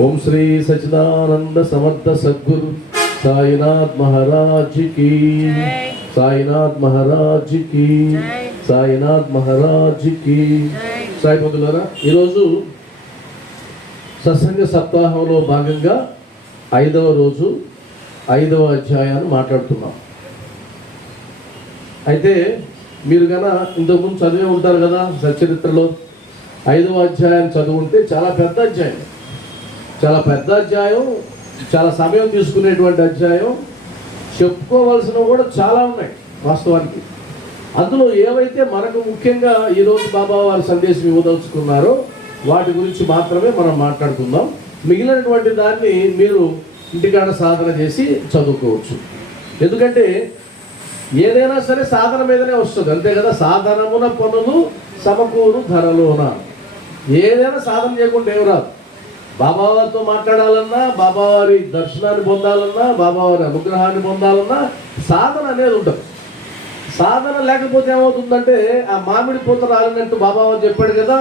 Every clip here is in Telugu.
ఓం శ్రీ సచిదానంద సమర్థ సద్గురు సాయినాథ్ మహారాజ్ కి, సాయినాథ్ మహారాజ్ కి, సాయినాథ్ మహారాజ్ కి. సాయి బంధువులారా, ఈరోజు సత్సంగ సప్తాహంలో భాగంగా 5వ రోజు 5వ అధ్యాయాన్ని మాట్లాడుతున్నాం. అయితే మీరు కన్నా ఇంతకుముందు చదివే ఉంటారు కదా, సచ్చరిత్రలో 5వ అధ్యాయం చదువుంటే చాలా పెద్ద అధ్యాయం, చాలా సమయం తీసుకునేటువంటి అధ్యాయం. చెప్పుకోవాల్సినవి కూడా చాలా ఉన్నాయి వాస్తవానికి. అందులో ఏవైతే మనకు ముఖ్యంగా ఈరోజు బాబా వారి సందేశం ఇవ్వదలుచుకున్నారో వాటి గురించి మాత్రమే మనం మాట్లాడుకుందాం. మిగిలినటువంటి దాన్ని మీరు ఇంటికాడ సాధన చేసి చదువుకోవచ్చు. ఎందుకంటే ఏదైనా సరే సాధన మీదనే వస్తుంది, అంతే కదా. సాధనమున పనులు సమకూరు ధరలోన. ఏదైనా సాధన చేయకుండా ఏం రాదు. బాబావారితో మాట్లాడాలన్నా, బాబావారి దర్శనాన్ని పొందాలన్నా, బాబావారి అనుగ్రహాన్ని పొందాలన్నా సాధన అనేది ఉంటుంది. సాధన లేకపోతే ఏమవుతుందంటే ఆ మామిడి పూత రాలినట్టు బాబావారు చెప్పాడు కదా,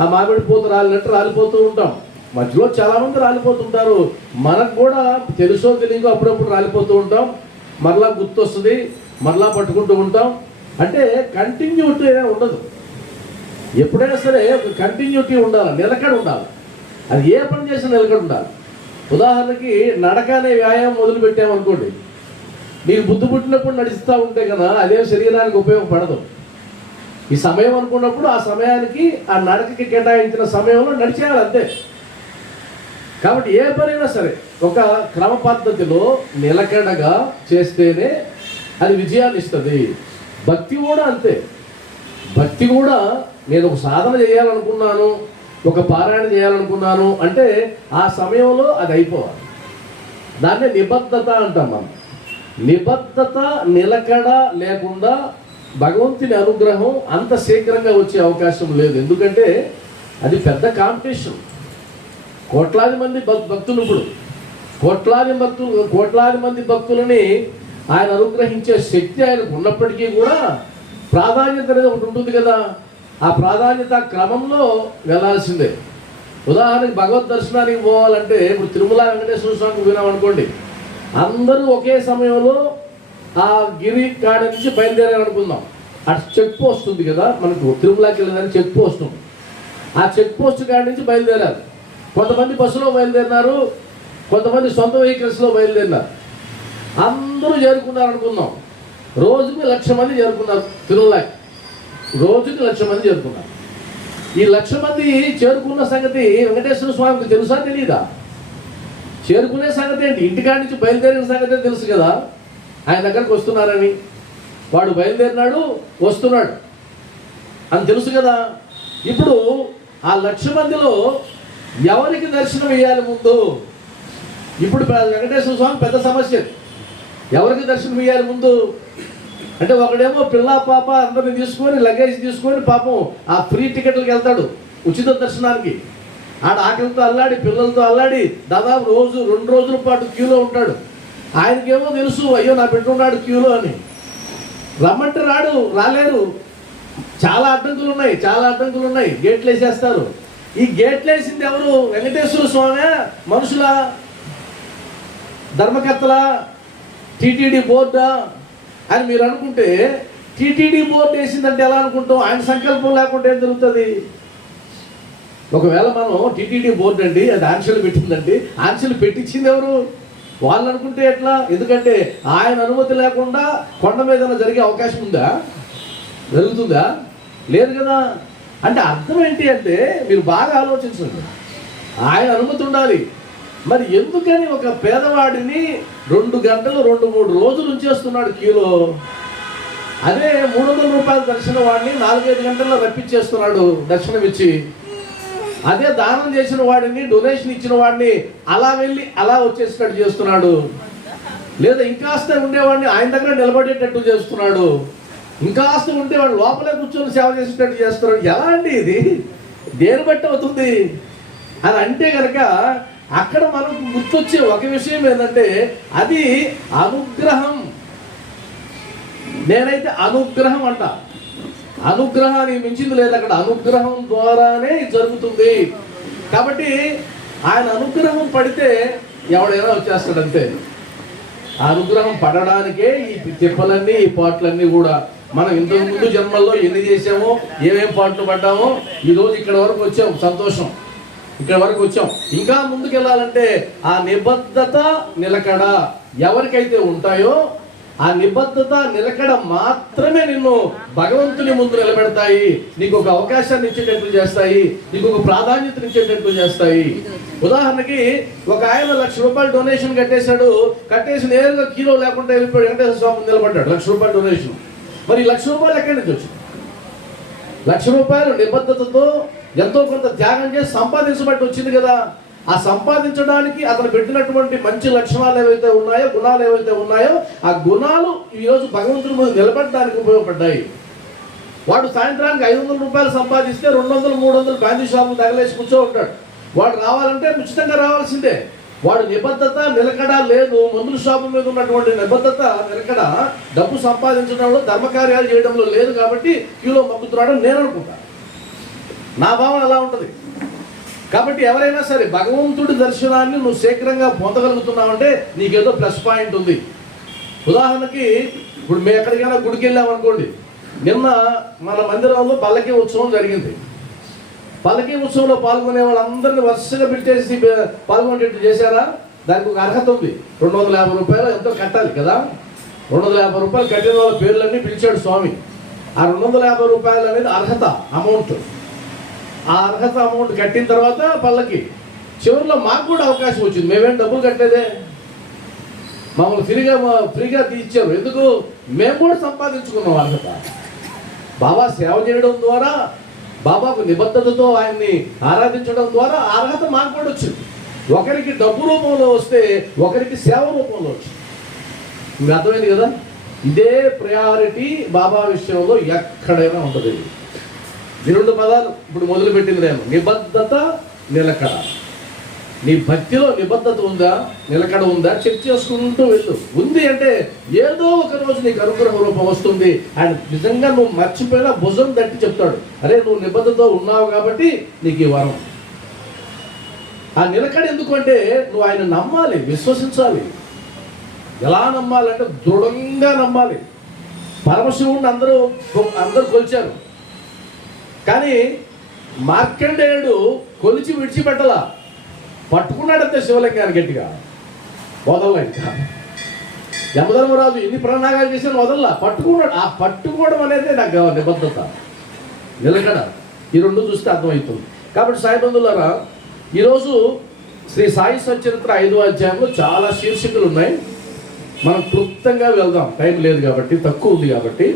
ఆ మామిడి పూత రాలినట్టు రాలిపోతూ ఉంటాం. మధ్యలో చాలామంది రాలిపోతుంటారు. మనకు కూడా తెలుసో తెలియకో అప్పుడప్పుడు రాలిపోతూ ఉంటాం. మరలా గుర్తొస్తుంది, మరలా పట్టుకుంటూ ఉంటాం. అంటే కంటిన్యూటీ ఉండదు. ఎప్పుడైనా సరే ఒక కంటిన్యూటీ ఉండాలి, నిలకడ ఉండాలి. అది ఏ పని చేసినా నిలకడ ఉండాలి. ఉదాహరణకి నడక అనే వ్యాయామం మొదలు పెట్టామనుకోండి, మీకు బుద్ధి పుట్టినప్పుడు నడుస్తూ ఉంటే కదా అదే శరీరానికి ఉపయోగపడదు. ఈ సమయం అనుకున్నప్పుడు ఆ సమయానికి ఆ నడకకి కేటాయించిన సమయంలో నడిచేయాలి, అంతే. కాబట్టి ఏ పనైనా సరే ఒక క్రమ పద్ధతిలో నిలకడగా చేస్తేనే అది విజయాన్ని ఇస్తుంది. భక్తి కూడా అంతే. భక్తి కూడా నేను ఒక సాధన చేయాలనుకున్నాను, ఒక పారాయణ చేయాలనుకున్నాను అంటే ఆ సమయంలో అది అయిపోవాలి. దాన్నే నిబద్ధత అంటాం మనం. నిబద్ధత, నిలకడ లేకుండా భగవంతుని అనుగ్రహం అంత శీఘ్రంగా వచ్చే అవకాశం లేదు. ఎందుకంటే అది పెద్ద కాంపిటీషన్. కోట్లాది మంది భక్తులు, ఇప్పుడు కోట్లాది మంది భక్తులని ఆయన అనుగ్రహించే శక్తి ఆయనకు ఉన్నప్పటికీ కూడా ప్రాధాన్యత అనేది ఒకటి ఉంటుంది కదా. ఆ ప్రాధాన్యత క్రమంలో వెళ్ళాల్సిందే. ఉదాహరణకి భగవద్ దర్శనానికి పోవాలంటే ఇప్పుడు తిరుమల వెంకటేశ్వర స్వామికి పోయినామనుకోండి, అందరూ ఒకే సమయంలో ఆ గిరి కాడ నుంచి బయలుదేరాలనుకుందాం. అటు చెక్ పోస్ట్ ఉంది కదా మనకు, తిరుమలకి వెళ్ళేదానికి చెక్ పోస్ట్ ఉంది. ఆ చెక్ పోస్ట్ కాడ నుంచి బయలుదేరారు. కొంతమంది బస్సులో బయలుదేరినారు, కొంతమంది సొంత వెహికల్స్లో బయలుదేరినారు. అందరూ చేరుకున్నారు అనుకుందాం. రోజుకి 1,00,000 మంది చేరుకున్నారు తిరుమలకి. రోజుకి 1,00,000 మంది చేరుకున్నారు. ఈ 1,00,000 మంది చేరుకున్న సంగతి వెంకటేశ్వర స్వామికి తెలుసా తెలీదా? చేరుకునే సంగతి ఏంటి, ఇంటికాడి నుంచి బయలుదేరిన సంగతే తెలుసు కదా. ఆయన దగ్గరకు వస్తున్నారని, వాడు బయలుదేరినాడు వస్తున్నాడు అని తెలుసు కదా. ఇప్పుడు ఆ 1,00,000 మందిలో ఎవరికి దర్శనం ఇవ్వాలి ముందు? ఇప్పుడు వెంకటేశ్వర స్వామి పెద్ద సమస్య. ఎవరికి దర్శనం ఇవ్వాలి ముందు అంటే, ఒకడేమో పిల్ల పాప అందరిని తీసుకొని లగేజ్ తీసుకొని పాపం ఆ ఫ్రీ టికెట్లకు వెళ్తాడు ఉచిత దర్శనానికి. ఆడ ఆకలితో అల్లాడి, పిల్లలతో అల్లాడి దాదాపు 2 రోజుల పాటు క్యూలో ఉంటాడు. ఆయనకేమో తెలుసు, అయ్యో నా బిడ్డ ఉన్నాడు క్యూలో అని. రమ్మంటే రాలేరు. చాలా అడ్డంకులు ఉన్నాయి. గేట్లు వేసేస్తారు. ఈ గేట్లు వేసింది ఎవరు? వెంకటేశ్వర స్వామి మనుషుల, ధర్మకర్తల, టీటీడీ బోర్డా అని మీరు అనుకుంటే, టీటీడీ బోర్డు వేసిందంటే ఎలా అనుకుంటాం? ఆయన సంకల్పం లేకుండా ఏం జరుగుతుంది? ఒకవేళ మనం టీటీడీ బోర్డు అండి అది ఆంక్షలు పెట్టిందండి, ఆంక్షలు పెట్టించింది ఎవరు? వాళ్ళు అనుకుంటే ఎట్లా? ఎందుకంటే ఆయన అనుమతి లేకుండా కొండ మీద జరిగే అవకాశం ఉందా? జరుగుతుందా? లేదు కదా. అంటే అర్థం ఏంటి అంటే, మీరు బాగా ఆలోచించండి. ఆయన అనుమతి ఉండాలి. మరి ఎందుకని ఒక పేదవాడిని 2 గంటలు 2-3 రోజులు ఉంచేస్తున్నాడు క్యూలో? అదే 300 రూపాయల దర్శనం వాడిని 4-5 గంటల్లో రప్పించేస్తున్నాడు దర్శనం ఇచ్చి. అదే దానం చేసిన వాడిని, డొనేషన్ ఇచ్చిన వాడిని అలా వెళ్ళి అలా వచ్చేసినట్టు చేస్తున్నాడు. లేదా ఇంకాస్త ఉండేవాడిని ఆయన దగ్గర నిలబడేటట్టు చేస్తున్నాడు. ఇంకాస్త ఉండేవాడు లోపలే కూర్చొని సేవ చేసేటట్టు చేస్తున్నాడు. ఎలా అండి ఇది? దేని బట్టి అవుతుంది అని అంటే కనుక అక్కడ మనకు గుర్తొచ్చే ఒక విషయం ఏంటంటే అది అనుగ్రహం. నేనైతే అనుగ్రహం అంట. అనుగ్రహానికి మించింది లేదు అక్కడ. అనుగ్రహం ద్వారానే జరుగుతుంది. కాబట్టి ఆయన అనుగ్రహం పడితే ఎవడైనా వచ్చేస్తాడంతే. ఆ అనుగ్రహం పడడానికే ఈ తిప్పలన్నీ, ఈ పాటలన్నీ కూడా. మనం ఇంతకు ముందు జన్మల్లో ఎన్ని చేసామో, ఏమేం పాటలు పడ్డామో, ఈరోజు ఇక్కడ వరకు వచ్చాం. సంతోషం, ఇక్కడ వరకు వచ్చాం. ఇంకా ముందుకు వెళ్ళాలంటే ఆ నిబద్ధత నిలకడ ఎవరికైతే ఉంటాయో, ఆ నిబద్ధత నిలకడ మాత్రమే నిన్ను భగవంతుని ముందు నిలబెడతాయి. నీకు ఒక అవకాశాన్ని ఇచ్చేటట్లు చేస్తాయి, నీకు ఒక ప్రాధాన్యతను ఇచ్చేటట్లు చేస్తాయి. ఉదాహరణకి ఒక ఆయన ₹1,00,000 డొనేషన్ కట్టేశాడు. కట్టేసి నేరుగా కిలో లేకుండా వెళ్ళిపోయాడు. వెంకటేశ్వర స్వామి నిలబడ్డాడు. ₹1,00,000 డొనేషన్. మరి ₹1,00,000 ఎక్కడి నుంచి వచ్చింది? ₹1,00,000 నిబద్ధతతో ఎంతో కొంత త్యాగం చేసి సంపాదించబట్టి వచ్చింది కదా. ఆ సంపాదించడానికి అతను పెట్టినటువంటి మంచి లక్షణాలు ఏవైతే ఉన్నాయో, గుణాలు ఏవైతే ఉన్నాయో, ఆ గుణాలు ఈరోజు భగవంతుడి ముందు నిలబడడానికి ఉపయోగపడ్డాయి. వాడు సాయంత్రానికి ₹500 సంపాదిస్తే 200, 300 బ్యాండీ షాపులు తగలేసి కూర్చో ఉంటాడు. వాడు రావాలంటే ఉచితంగా రావాల్సిందే. వాడు నిబద్ధత నిలకడ లేదు. మందుల షాపు మీద ఉన్నటువంటి నిబద్ధత నిలకడ డబ్బు సంపాదించడంలో, ధర్మకార్యాలు చేయడంలో లేదు. కాబట్టి క్యూలో మొక్కుతున్నాడని నేను అనుకుంటా. నా భావన అలా ఉంటుంది. కాబట్టి ఎవరైనా సరే భగవంతుడి దర్శనాన్ని నువ్వు శీఘ్రంగా పొందగలుగుతున్నావంటే నీకేదో ప్లస్ పాయింట్ ఉంది. ఉదాహరణకి ఇప్పుడు మేము ఎక్కడికైనా గుడికి వెళ్ళామనుకోండి. నిన్న మన మందిరంలో పల్లకీ ఉత్సవం జరిగింది. పల్లకీ ఉత్సవంలో పాల్గొనే వాళ్ళందరినీ వరుసగా పిలిచేసి పాల్గొనేటట్టు చేశారా? దానికి ఒక అర్హత ఉంది. ₹250 ఎంతో కట్టాలి కదా. ₹250 కట్టిన వాళ్ళ పేర్లన్నీ పిలిచాడు స్వామి. ఆ ₹250 అనేది అర్హత అమౌంట్. ఆ అర్హత అమౌంట్ కట్టిన తర్వాత పల్లకి చివరిలో మాకు కూడా అవకాశం వచ్చింది. మేమేం డబ్బులు కట్టలేదే, మమ్మల్ని ఫ్రీగా తీర్చారు. ఎందుకు? మేము కూడా సంపాదించుకున్నాం అర్హత. బాబా సేవ చేయడం ద్వారా, బాబాకు నిబద్ధతతో ఆయన్ని ఆరాధించడం ద్వారా అర్హత మాకు కూడా వచ్చింది. ఒకరికి డబ్బు రూపంలో వస్తే, ఒకరికి సేవ రూపంలో వచ్చింది. మీకు అర్థమైంది కదా. ఇదే ప్రయారిటీ బాబా విషయంలో ఎక్కడైనా ఉంటుంది. ఈ 2 పదాలు ఇప్పుడు మొదలుపెట్టిందేమో నిబద్ధత, నిలకడ. నీ భక్తిలో నిబద్ధత ఉందా, నిలకడ ఉందా చెక్ చేసుకుంటూ వెళ్ళు. ఉంది అంటే ఏదో ఒక రోజు నీకు అనుగ్రహ రూపం వస్తుంది. అండ్ నిజంగా నువ్వు మర్చిపోయినా భుజం తట్టి చెప్తాడు, అరే నువ్వు నిబద్ధతతో ఉన్నావు కాబట్టి నీకు ఈ వరం. ఆ నిలకడ ఎందుకు అంటే నువ్వు ఆయన నమ్మాలి, విశ్వసించాలి. ఎలా నమ్మాలంటే దృఢంగా నమ్మాలి. పరమశివుడిని అందరూ కొలిచారు, కానీ మార్కండేయుడు కొలిచి విడిచిపెట్టలా. పట్టుకున్నాడంతే శివలింగాన్ని గట్టిగా, వదలలా. ఇంకా యమధర్మరాజు ఎన్ని ప్రణాగాలు చేసినా వదలలా, పట్టుకున్నాడు. ఆ పట్టుకోవడం అనేది నాకు కావాలి, నిబద్ధత, నిలకడ. ఈ 2 చూస్తే అర్థమవుతుంది. కాబట్టి సాయి బంధువులారా, ఈరోజు శ్రీ సాయి సచ్చరిత్ర 5వ అధ్యాయంలో చాలా శీర్షికలు ఉన్నాయి. మనం క్లుప్తంగా వెళ్దాం, టైం లేదు కాబట్టి, తక్కువ ఉంది కాబట్టి.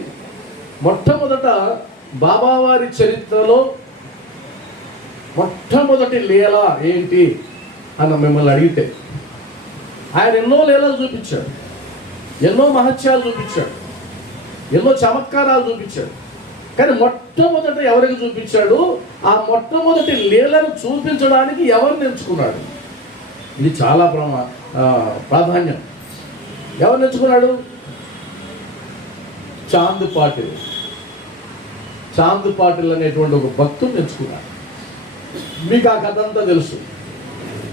మొట్టమొదట బాబావారి చరిత్రలో మొట్టమొదటి లీల ఏంటి అన్న మిమ్మల్ని అడిగితే, ఆయన ఎన్నో లీలలు చూపించాడు, ఎన్నో మహత్యాలు చూపించాడు, ఎన్నో చమత్కారాలు చూపించాడు. కానీ మొట్టమొదట ఎవరికి చూపించాడు? ఆ మొట్టమొదటి లీలను చూపించడానికి ఎవరిని ఎంచుకున్నాడు? ఇది చాలా ప్రాధాన్యం. ఎవరిని ఎంచుకున్నాడు? చాంద్ పాటిల్ అనేటువంటి ఒక భక్తుని ఎంచుకున్నాడు. మీకు ఆ కథ అంతా తెలుసు.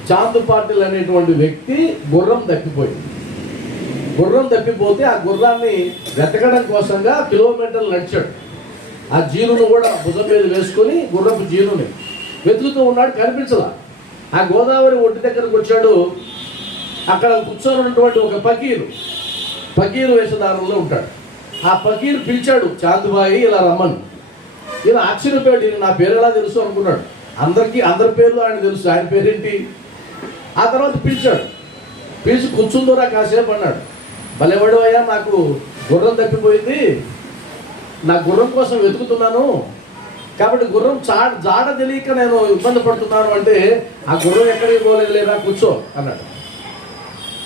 చాంద్ పాటిల్ అనేటువంటి వ్యక్తి గుర్రం తప్పిపోతే ఆ గుర్రాన్ని వెతకడం కోసంగా కిలోమీటర్లు నడిచాడు. ఆ జీనును కూడా భుజం మీద వేసుకొని గుర్రపు జీనుని వెతుకుతూ ఉన్నాడు, కనిపించలా. ఆ గోదావరి ఒడ్డు దగ్గరకు వచ్చాడు. అక్కడ కూర్చొని ఉన్నటువంటి ఒక పకీరు వేషధారంలో ఉంటాడు. ఆ పకీరు పిలిచాడు, చాందుబాయి ఇలా రమ్మని. ఈయన ఆశ్చర్యపోయాడు, ఈయన నా పేరు ఎలా తెలుసు అనుకున్నాడు. అందరి పేర్లు ఆయన తెలుసు, ఆయన పేరేంటి? ఆ తర్వాత పిలిచి కూర్చుందోరా కాసేపు అన్నాడు. భలేవాడు అయ్యా, నాకు గుర్రం తప్పిపోయింది, నా గుర్రం కోసం వెతుకుతున్నాను, కాబట్టి గుర్రం జాడ తెలియక నేను ఇబ్బంది పడుతున్నాను అంటే, ఆ గుర్రం ఎక్కడికి పోలేదు, లేదా కూర్చో అన్నాడు.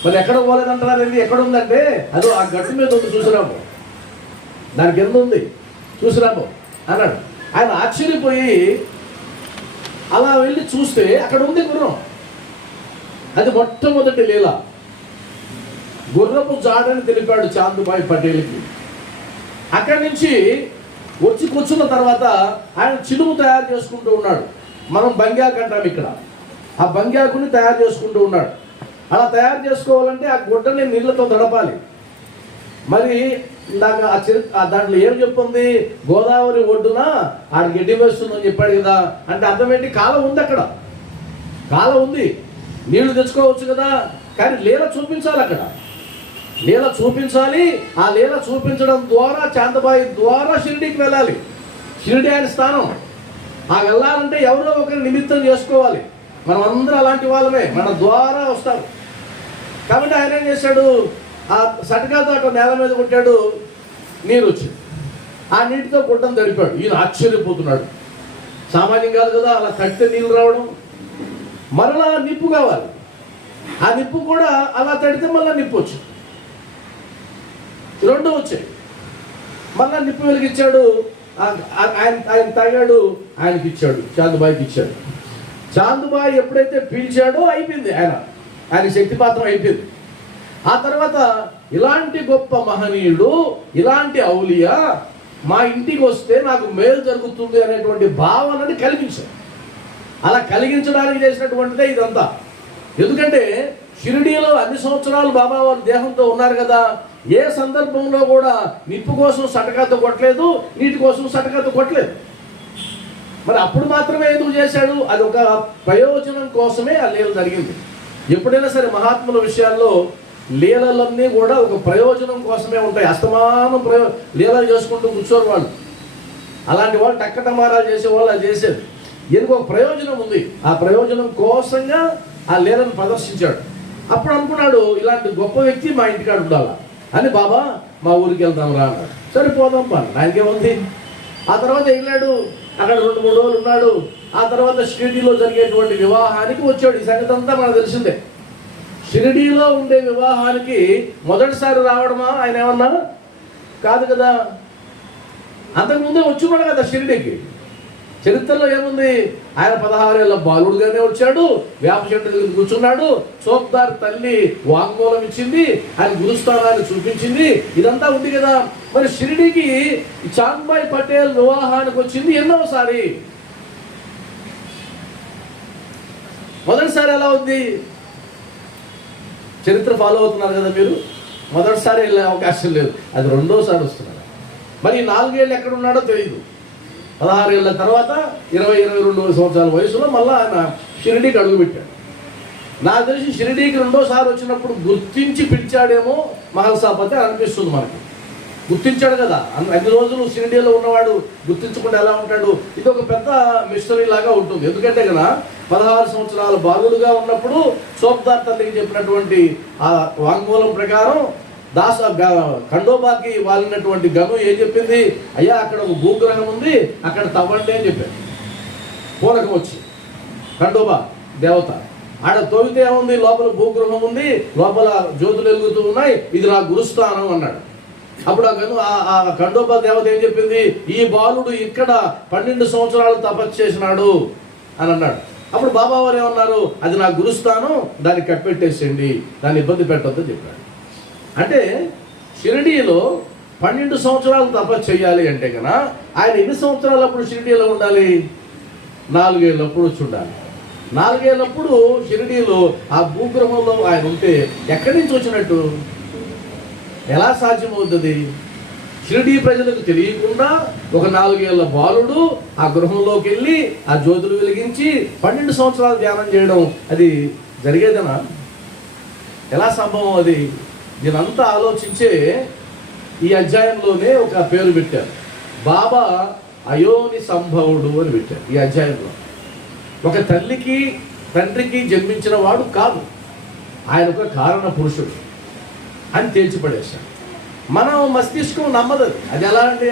మరి ఎక్కడ పోలేదంటారు, ఎక్కడ ఉందంటే అదో ఆ గట్టు మీద ఉంది, చూసిరాము, దానికి ఎంత ఉంది చూసిరాము అన్నాడు. ఆయన ఆశ్చర్యపోయి అలా వెళ్ళి చూస్తే అక్కడ ఉంది గుర్రం. అది మొట్టమొదటి లీల. గుర్రపు జాడని తెలిపాడు చాందుబాయి పటేల్కి. అక్కడి నుంచి వచ్చి కూర్చున్న తర్వాత ఆయన చిలుము తయారు చేసుకుంటూ ఉన్నాడు. మనం బంగాక్ అంటాం ఇక్కడ. ఆ బంగాకుని తయారు చేసుకుంటూ ఉన్నాడు. అలా తయారు చేసుకోవాలంటే ఆ గుడ్డని నీళ్ళతో తడపాలి. మరి ఇందాక దాంట్లో ఏం చెప్తుంది, గోదావరి ఒడ్డున ఆడ గడ్డి వేస్తుందని చెప్పాడు కదా. అంటే అర్థం ఏంటి, కాలం ఉంది, అక్కడ కాలం ఉంది, నీళ్లు తెచ్చుకోవచ్చు కదా. కానీ లీల చూపించాలి, అక్కడ లీల చూపించాలి. ఆ లీల చూపించడం ద్వారా చాందబాయి ద్వారా షిరిడీకి వెళ్ళాలి. షిరిడీ ఆయన స్థానం. ఆ వెళ్ళాలంటే ఎవరో ఒకరి నిమిత్తం చేసుకోవాలి. మనం అందరూ అలాంటి వాళ్ళమే, మన ద్వారా వస్తారు. కాబట్టి ఆయన ఏం చేశాడు, ఆ సటకాతో అటు నేల మీద కొట్టాడు, నీరు వచ్చింది. ఆ నీటితో గుడ్డను తడిపాడు. ఈయన ఆశ్చర్యపోతున్నాడు. సామాన్యం కాదు కదా అలా తడితే నీళ్ళు రావడం. మరలా నిప్పు కావాలి. ఆ నిప్పు కూడా అలా తడితే మళ్ళీ నిప్పు వచ్చింది. రెండు వచ్చాయి. మళ్ళా నిప్పు వెలిగించాడు. ఆయన తాగాడు, ఆయనకి ఇచ్చాడు, చాందుబాయికి ఇచ్చాడు. చాందుబాయి ఎప్పుడైతే పీల్చాడో అయిపోయింది, ఆయన శక్తిపాత్రం అయిపోయింది. ఆ తర్వాత ఇలాంటి గొప్ప మహనీయుడు, ఇలాంటి ఔలియా మా ఇంటికి వస్తే నాకు మేలు జరుగుతుంది అనేటువంటి భావనని కలిగించాడు. అలా కలిగించడానికి చేసినటువంటిదే ఇదంతా. ఎందుకంటే షిరిడీలో అన్ని సంవత్సరాలు బాబా వారు దేహంతో ఉన్నారు కదా. ఏ సందర్భంలో కూడా నిప్పు కోసం సటకాతో కొట్టలేదు, నీటి కోసం సటకాతో కొట్టలేదు. మరి అప్పుడు మాత్రమే ఎందుకు చేశాడు? అది ఒక ప్రయోజనం కోసమే ఆ లీల జరిగింది. ఎప్పుడైనా సరే మహాత్ముల విషయాల్లో లీలలన్నీ కూడా ఒక ప్రయోజనం కోసమే ఉంటాయి. అస్తమానం లీలలు చేసుకుంటూ కూర్చోరు వాళ్ళు. అలాంటి వాళ్ళు టక్కటమారాలు చేసేవాళ్ళు అది చేసేది. ఎందుకు ఒక ప్రయోజనం ఉంది. ఆ ప్రయోజనం కోసంగా ఆ లీలను ప్రదర్శించాడు. అప్పుడు అనుకున్నాడు, ఇలాంటి గొప్ప వ్యక్తి మా ఇంటికాడ ఉండాలా అని. బాబా మా ఊరికి వెళ్తాం రా అన్నాడు. సరిపోదాం పని, ఆయనకేముంది. ఆ తర్వాత వెళ్ళాడు, అక్కడ 2-3 రోజులు ఉన్నాడు. ఆ తర్వాత షిరిడీలో జరిగేటువంటి వివాహానికి వచ్చాడు. ఈ సంగతి అంతా మనకు తెలిసిందే. షిరిడీలో ఉండే వివాహానికి మొదటిసారి రావడమా ఆయన ఏమన్నా? కాదు కదా. అంతకుముందే వచ్చున్నాడు కదా షిరిడీకి. చరిత్రలో ఏముంది, ఆయన 16 ఏళ్ళ బాలుడుగానే వచ్చాడు. వేప చెట్టు దగ్గర కూర్చున్నాడు. చోప్దార్ తల్లి వాంగ్మూలం ఇచ్చింది, ఆయన గురుస్థానాన్ని చూపించింది. ఇదంతా ఉంది కదా. మరి షిరిడీకి చాంద్బాయి పటేల్ వివాహానికి వచ్చింది ఎన్నోసారి. మొదటిసారి ఎలా ఉంది? చరిత్ర ఫాలో అవుతున్నారు కదా మీరు. మొదటిసారి వెళ్ళే అవకాశం లేదు, అది రెండోసారి వస్తున్నాడు. మరి 4 ఏళ్ళు ఎక్కడ ఉన్నాడో తెలియదు. 16 ఏళ్ళ తర్వాత 20-22 సంవత్సరాల వయసులో మళ్ళీ ఆయన షిరిడీకి అడుగుపెట్టాడు. నాకు తెలిసి షిరిడీకి రెండోసారి వచ్చినప్పుడు గుర్తించి పిలిచాడేమో మహల్సాపతి అనిపిస్తుంది మనకి. గుర్తించాడు కదా. అన్ని రోజులు షిరిడీలో ఉన్నవాడు గుర్తించకుండా ఎలా ఉంటాడు? ఇది ఒక పెద్ద మిస్టరీ లాగా ఉంటుంది. ఎందుకంటే కదా 16 సంవత్సరాల బాలుడుగా ఉన్నప్పుడు చోప్దార్ తల్లికి చెప్పినటువంటి ఆ వాంగ్మూలం ప్రకారం ఖండోబాకి వాలినటువంటి గను ఏం చెప్పింది? అయ్యా అక్కడ ఒక భూగ్రహం ఉంది, అక్కడ తవ్వండి అని చెప్పారు. పూనకం వచ్చి ఖండోబా దేవత ఆడ తోవితే ఏముంది, లోపల భూగృహం ఉంది, లోపల జ్యోతులు వెలుగుతూ ఉన్నాయి, ఇది నా గురుస్థానం అన్నాడు. అప్పుడు ఆ గను ఆ ఖండోబా దేవత ఏం చెప్పింది? ఈ బాలుడు ఇక్కడ 12 సంవత్సరాలు తపస్సు చేసినాడు అని అన్నాడు. అప్పుడు బాబా వారు ఏమన్నారు? అది నా గురుస్థానం, దాన్ని కప్పెట్టేసేయండి, దాన్ని ఇబ్బంది పెట్టొద్దని చెప్పాడు. అంటే షిరిడీలో 12 సంవత్సరాలు తపస్సు చేయాలి అంటే కన్నా ఆయన ఎన్ని సంవత్సరాలు అప్పుడు షిరిడీలో ఉండాలి? 4 ఏళ్ళప్పుడు వచ్చి ఉండాలి. 4 ఏళ్ళప్పుడు షిరిడీలో ఆ భూగృహంలో ఆయన ఉంటే ఎక్కడి నుంచి వచ్చినట్టు? ఎలా సాధ్యమవుతుంది? షిరిడీ ప్రజలకు తెలియకుండా ఒక 4 ఏళ్ళ బాలుడు ఆ గృహంలోకి వెళ్ళి ఆ జ్యోతులు వెలిగించి 12 సంవత్సరాలు ధ్యానం చేయడం, అది జరిగేదనా? ఎలా సంభవం అది? దీనంతా ఆలోచించే ఈ అధ్యాయంలోనే ఒక పేరు పెట్టారు, బాబా అయోని సంభవుడు అని పెట్టారు. ఈ అధ్యాయంలో ఒక తల్లికి తండ్రికి జన్మించిన వాడు కాదు, ఆయన ఒక కారణ పురుషుడు అని తేల్చిపడేశాడు. మనం మస్తిష్కం నమ్మదు. అది ఎలా అండి?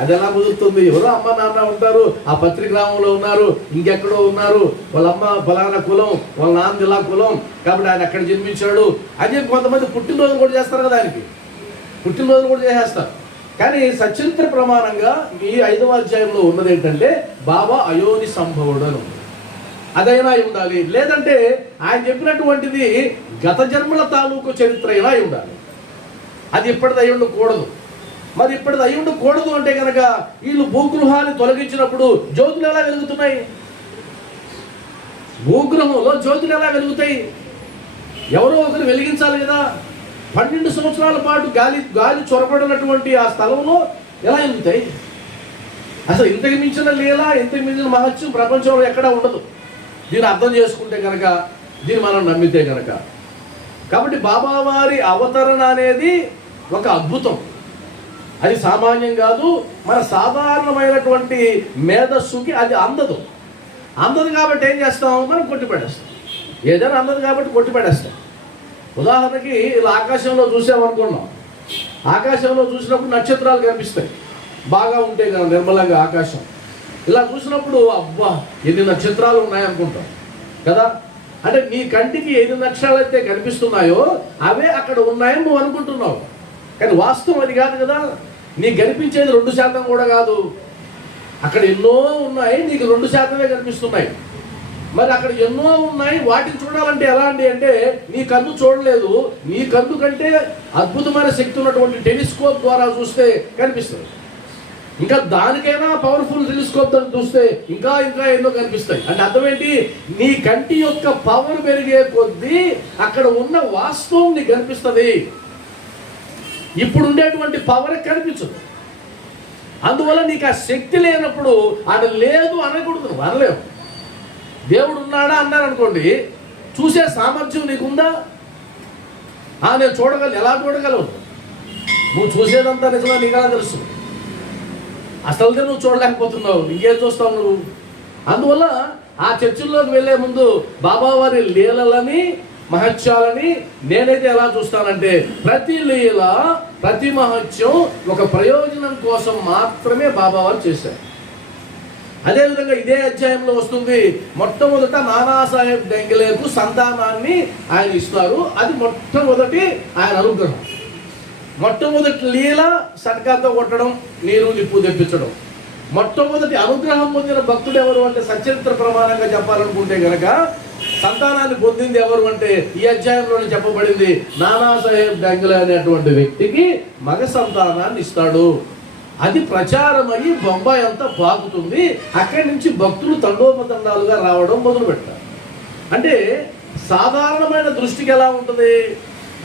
అది ఎలా కుదురుతుంది? ఎవరో అమ్మ నాన్న ఉంటారు, ఆ పత్రిక గ్రామంలో ఉన్నారు, ఇంకెక్కడో ఉన్నారు, వాళ్ళ అమ్మ ఫలానా కులం, వాళ్ళ నాన్న ఇలా కులం, కాబట్టి ఆయన అక్కడ జన్మించాడు అని చెప్పి కొంతమంది పుట్టినరోజులు కూడా చేస్తారు కదా. ఆయనకి పుట్టినరోజులు కూడా చేసేస్తారు. కానీ సచరిత్ర ప్రమాణంగా ఈ 5వ అధ్యాయంలో ఉన్నది ఏంటంటే బాబా అయోని సంభవుడు అని ఉంది. అదైనా ఉండాలి, లేదంటే ఆయన చెప్పినటువంటిది గత జన్మల తాలూకు చరిత్ర అయినా ఉండాలి. అది ఇప్పటిది అయి ఉండకూడదు. మరి ఇప్పటిది అయి ఉండకూడదు అంటే కనుక వీళ్ళు భూగృహాన్ని తొలగించినప్పుడు జ్యోతులు ఎలా వెలుగుతున్నాయి? భూగ్రహంలో జ్యోతులు ఎలా వెలుగుతాయి? ఎవరో ఒకరు వెలిగించాలి కదా. 12 సంవత్సరాల పాటు గాలి చొరబడినటువంటి ఆ స్థలంలో ఎలా వెలుగుతాయి? అసలు ఇంతకు మించిన లీల, ఇంతకు మించిన మహత్యం ప్రపంచంలో ఎక్కడా ఉండదు. దీన్ని అర్థం చేసుకుంటే కనుక, దీన్ని మనం నమ్మితే కనుక. కాబట్టి బాబావారి అవతరణ అనేది ఒక అద్భుతం. అది సామాన్యం కాదు. మన సాధారణమైనటువంటి మేధస్సుకి అది అందదు కాబట్టి ఏం చేస్తాం? మనం కొట్టిపెట్టేస్తాం. ఏదైనా అందదు కాబట్టి కొట్టిపెట్టేస్తాం. ఉదాహరణకి ఇలా ఆకాశంలో చూసామనుకున్నాం. ఆకాశంలో చూసినప్పుడు నక్షత్రాలు కనిపిస్తాయి, బాగా ఉంటాయి కదా నిర్మలంగా ఆకాశం. ఇలా చూసినప్పుడు అబ్బా ఎన్ని నక్షత్రాలు ఉన్నాయనుకుంటాం కదా. అంటే నీ కంటికి ఎన్ని నక్షత్రాలు అయితే కనిపిస్తున్నాయో అవే అక్కడ ఉన్నాయని నువ్వు అనుకుంటున్నావు. కానీ వాస్తవం అది కాదు కదా. నీకు కనిపించేది 2% కూడా కాదు. అక్కడ ఎన్నో ఉన్నాయి, నీకు 2% కనిపిస్తున్నాయి. మరి అక్కడ ఎన్నో ఉన్నాయి, వాటిని చూడాలంటే ఎలా అండి అంటే నీ కన్ను చూడలేదు. నీ కన్ను కంటే అద్భుతమైన శక్తి ఉన్నటువంటి టెలిస్కోప్ ద్వారా చూస్తే కనిపిస్తుంది. ఇంకా దానికైనా పవర్ఫుల్ టెలిస్కోప్ దాన్ని చూస్తే ఇంకా ఇంకా ఎన్నో కనిపిస్తాయి. అంటే అర్థం ఏంటి? నీ కంటి యొక్క పవర్ పెరిగే కొద్దీ అక్కడ ఉన్న వాస్తవం నీకు కనిపిస్తుంది. ఇప్పుడు ఉండేటువంటి పవర్ కనిపించదు. అందువల్ల నీకు ఆ శక్తి లేనప్పుడు అది లేదు అనకూడదు. అనలేవు. దేవుడు ఉన్నాడా అన్నారు అనుకోండి, చూసే సామర్థ్యం నీకుందా? నేను చూడగలను. ఎలా చూడగలవు? నువ్వు చూసేదంతా నిజంగా నీకలా తెలుసు. అసలుదే నువ్వు చూడలేకపోతున్నావు, ఇంకేం చూస్తావు నువ్వు? అందువల్ల ఆ చర్చిల్లోకి వెళ్ళే ముందు బాబావారి లీలలని, మహత్యాలని నేనైతే ఎలా చూస్తానంటే ప్రతి లీల, ప్రతి మహత్యం ఒక ప్రయోజనం కోసం మాత్రమే బాబావారు చేశారు. అదేవిధంగా ఇదే అధ్యాయంలో వస్తుంది, మొట్టమొదట నానాసాహెబ్ డెంగలేకు సంతానాన్ని ఆయన ఇస్తారు. అది మొట్టమొదటి ఆయన అనుగ్రహం. మొట్టమొదటి లీల సట్కాతో కొట్టడం, నీరు నిప్పు తెప్పించడం. మొట్టమొదటి అనుగ్రహం పొందిన భక్తుడు ఎవరు అంటే సచరిత్ర ప్రమాణంగా చెప్పాలనుకుంటే కనుక సంతానాన్ని పొందింది ఎవరు అంటే ఈ అధ్యాయంలోనే చెప్పబడింది, నానాసాహెబ్ డెంగలే అనేటువంటి వ్యక్తికి మగ సంతానాన్ని ఇస్తాడు. అది ప్రచారమయ్యి బొంబాయి అంతా పాకుతుంది. అక్కడి నుంచి భక్తులు తండోపతండాలుగా రావడం మొదలు పెట్టారు. అంటే సాధారణమైన దృష్టికి ఎలా ఉంటుంది?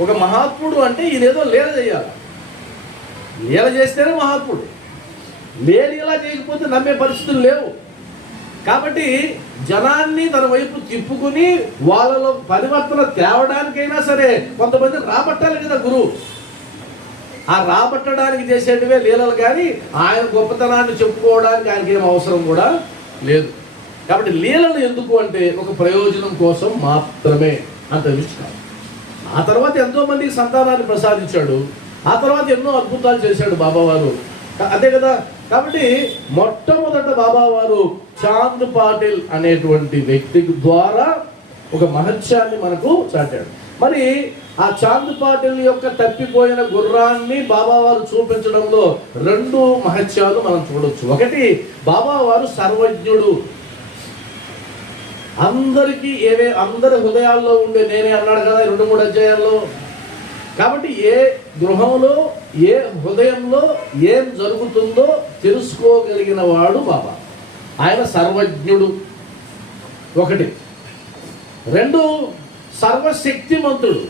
ఒక మహాత్ముడు అంటే ఈయనేదో లీల చేయాలి, లీల చేస్తేనే మహాత్ముడు. లీల చేయకపోతే నమ్మే పరిస్థితులు లేవు. కాబట్టి జనాన్ని తన వైపు తిప్పుకుని వాళ్ళలో పరివర్తన తేవడానికైనా సరే కొంతమంది రాబట్టాలి కదా గురువు. ఆ రాబట్టడానికి చేసేటివే లీలలు, కానీ ఆయన గొప్పతనాన్ని చెప్పుకోవడానికి ఆయనకి ఏం అవసరం కూడా లేదు. కాబట్టి లీలలు ఎందుకు అంటే ఒక ప్రయోజనం కోసం మాత్రమే అంత విషయం. ఆ తర్వాత ఎంతో మందికి సంతానాన్ని ప్రసాదించాడు. ఆ తర్వాత ఎన్నో అద్భుతాలు చేశాడు బాబావారు, అదే కదా. కాబట్టి మొట్టమొదట బాబావారు చాంద్ పాటిల్ అనేటువంటి వ్యక్తి ద్వారా ఒక మహత్యాన్ని మనకు చాటాడు. మరి ఆ చాంద్ పాటిల్ యొక్క తప్పిపోయిన గుర్రాన్ని బాబావారు చూపించడంలో 2 మహత్యాలు మనం చూడొచ్చు. ఒకటి, బాబావారు సర్వజ్ఞుడు. అందరికీ అందరి హృదయాల్లో ఉండే నేనే అన్నాడు కదా 2-3 అధ్యాయాల్లో. కాబట్టి ఏ గృహంలో, ఏ హృదయంలో ఏం జరుగుతుందో తెలుసుకోగలిగిన వాడు బాబా. ఆయన సర్వజ్ఞుడు. 1. 2, సర్వశక్తిమంతుడు.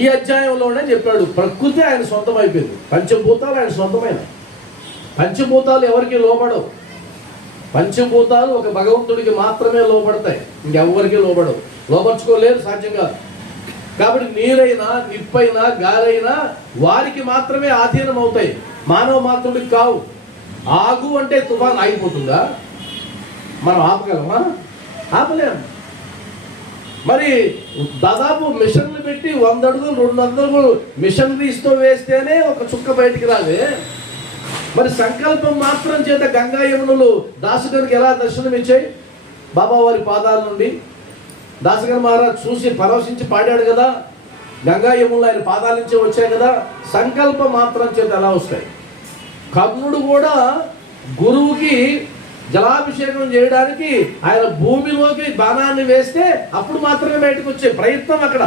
ఈ అధ్యాయంలోనే చెప్పాడు, ప్రకృతి ఆయన సొంతం అయిపోయింది, పంచభూతాలు ఆయన సొంతమైన. పంచభూతాలు ఎవరికి లోబడవు. పంచభూతాలు ఒక భగవంతుడికి మాత్రమే లోబడతాయి, ఇంకెవ్వరికి లోబడవు. లోపరుచుకోలేరు, సాధ్యం కాదు. కాబట్టి నీరైనా, నిప్పైనా, గాలైనా వారికి మాత్రమే ఆధీనం అవుతాయి, మానవ మాత్రుడికి కావు. ఆగు అంటే తుఫాన్ ఆగిపోతుందా? మనం ఆపగలమా? ఆపలేము. మరి దాదాపు మిషన్లు పెట్టి 100 అడుగులు 200 అడుగులు మిషనరీస్తో వేస్తేనే ఒక చుక్క బయటికి రాదే. మరి సంకల్పం మాత్రం చేత గంగా యమునులు దాసుగారికి ఎలా దర్శనం ఇచ్చాయి? బాబావారి పాదాల నుండి దాసగర్ మహారాజ్ చూసి పరవశించి పాడాడు కదా. గంగా యమునులు ఆయన పాదాల నుంచే వచ్చాయి కదా. సంకల్ప మాత్రం చేత ఎలా వస్తాయి? కర్ణుడు కూడా గురువుకి జలాభిషేకం చేయడానికి ఆయన భూమిలోకి బాణాన్ని వేస్తే అప్పుడు మాత్రమే బయటకు వచ్చే ప్రయత్నం. అక్కడ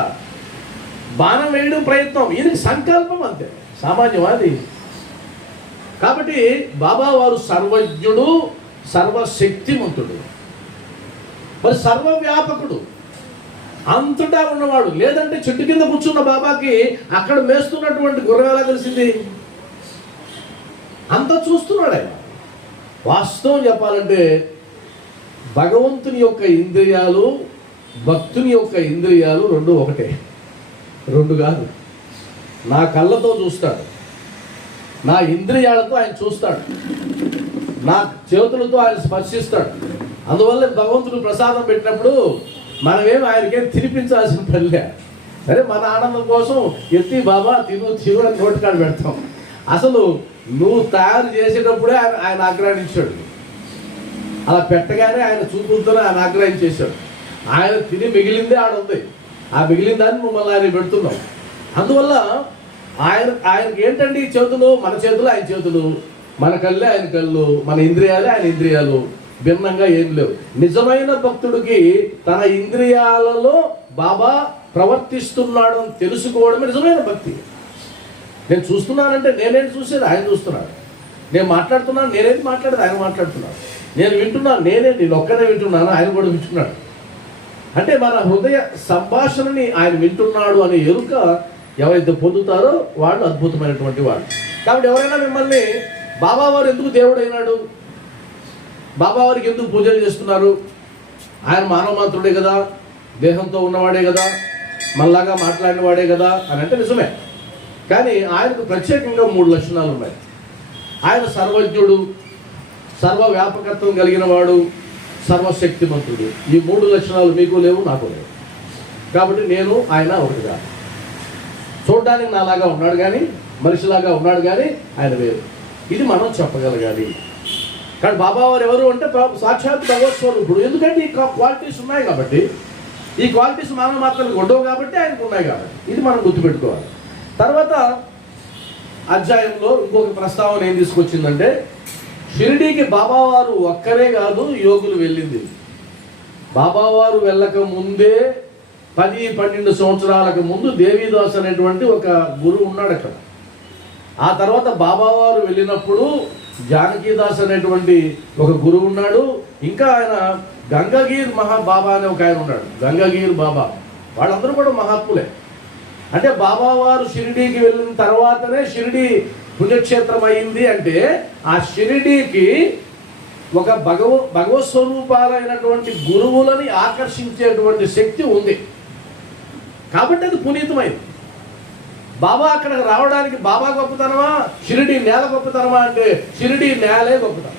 బాణం వేయడం ప్రయత్నం, ఈయనకి సంకల్పం అంతే, సామాన్యవాది. కాబట్టి బాబావారు సర్వజ్ఞుడు, సర్వశక్తిమంతుడు. మరి సర్వవ్యాపకుడు, అంతటా ఉన్నవాడు. లేదంటే చెట్టు కింద కూర్చున్న బాబాకి అక్కడ మేస్తున్నటువంటి గుర్రం ఎలా తెలిసింది? అంత చూస్తున్నాడు ఆయన. వాస్తవం చెప్పాలంటే భగవంతుని యొక్క ఇంద్రియాలు, భక్తుని యొక్క ఇంద్రియాలు రెండు ఒకటే, రెండు కాదు. నా కళ్ళతో చూస్తాడు, నా ఇంద్రియాలతో ఆయన చూస్తాడు, నా చేతులతో ఆయన స్పర్శిస్తాడు. అందువల్ల భగవంతుడు ప్రసాదం పెట్టినప్పుడు మనమేం ఆయనకేం తినిపించాల్సిన పనిలే. సరే, మన ఆనందం కోసం ఎత్తి బాబా తిను తిను అని నోటికాడు పెడతాం. అసలు నువ్వు తయారు చేసేటప్పుడే ఆయన ఆగ్రహించాడు. అలా పెట్టగానే ఆయన చూపులతోనే ఆయన ఆగ్రహించేశాడు. ఆయన తిని మిగిలిందే ఆడుంది. ఆ మిగిలిన దాన్ని మమ్మల్ని ఆయన పెడుతున్నాం. అందువల్ల ఆయనకి ఏంటండి చేతులు, మన చేతులు ఆయన చేతులు, మన కళ్ళే ఆయన కళ్ళు, మన ఇంద్రియాలే ఆయన ఇంద్రియాలు, భిన్నంగా ఏం లేవు. నిజమైన భక్తుడికి తన ఇంద్రియాలలో బాబా ప్రవర్తిస్తున్నాడు అని తెలుసుకోవడమే నిజమైన భక్తి. నేను చూస్తున్నానంటే నేనేంటి చూసేది, ఆయన చూస్తున్నాడు. నేను మాట్లాడుతున్నాను, నేనేది మాట్లాడేది, ఆయన మాట్లాడుతున్నాడు. నేను వింటున్నాను, నేను ఒక్కనే వింటున్నాను, ఆయన కూడా వింటున్నాడు. అంటే మన హృదయ సంభాషణని ఆయన వింటున్నాడు అనే ఎరుక ఎవరైతే పొందుతారో వాళ్ళు అద్భుతమైనటువంటి వాళ్ళు. కాబట్టి ఎవరైనా మిమ్మల్ని బాబావారు ఎందుకు దేవుడు అయినాడు, బాబావారికి ఎందుకు పూజలు చేస్తున్నారు, ఆయన మానవ మాత్రుడే కదా, దేహంతో ఉన్నవాడే కదా, మనలాగా మాట్లాడినవాడే కదా అని అంటే నిజమే. కానీ ఆయనకు ప్రత్యేకంగా 3 లక్షణాలు ఉన్నాయి. ఆయన సర్వజ్ఞుడు, సర్వవ్యాపకత్వం కలిగిన వాడు, సర్వశక్తిమంతుడు. ఈ 3 లక్షణాలు మీకు లేవు, నాకు లేవు. కాబట్టి నేను ఆయన ఒకటిగా. చూడడానికి నాలాగా ఉన్నాడు కానీ, మనిషిలాగా ఉన్నాడు కానీ ఆయన వేరు. ఇది మనం చెప్పగలగాలి. కానీ బాబావారు ఎవరు అంటే సాక్షాత్ భగవత్ స్వరూపుడు. ఎందుకంటే ఈ క్వాలిటీస్ ఉన్నాయి కాబట్టి, ఈ క్వాలిటీస్ మానవ మాత్రాలకు ఉండవు కాబట్టి ఆయనకు ఉన్నాయి కాబట్టి ఇది మనం గుర్తుపెట్టుకోవాలి. తర్వాత అధ్యాయంలో ఇంకొక ప్రస్తావన ఏం తీసుకొచ్చిందంటే, షిరిడీకి బాబావారు ఒక్కరే కాదు యోగులు వెళ్ళింది. బాబావారు వెళ్ళక ముందే 10-12 సంవత్సరాలకు ముందు దేవీదాస్ అనేటువంటి ఒక గురువు ఉన్నాడు అక్కడ. ఆ తర్వాత బాబావారు వెళ్ళినప్పుడు జానకీదాస్ అనేటువంటి ఒక గురువు ఉన్నాడు. ఇంకా ఆయన గంగగీర్ మహాబాబా అనే ఒక ఆయన ఉన్నాడు, గంగగీర్ బాబా. వాళ్ళందరూ కూడా మహాత్ములే. అంటే బాబావారు షిరిడీకి వెళ్ళిన తర్వాతనే షిరిడీ పుణ్యక్షేత్రం అయింది. అంటే ఆ షిరిడీకి ఒక భగవత్ స్వరూపాలైనటువంటి గురువులని ఆకర్షించేటువంటి శక్తి ఉంది కాబట్టి అది పునీతమైంది. బాబా అక్కడికి రావడానికి బాబా గొప్పతనమా, షిరిడీ నేల గొప్పతనమా అంటే షిరిడీ నేలే గొప్పతనం,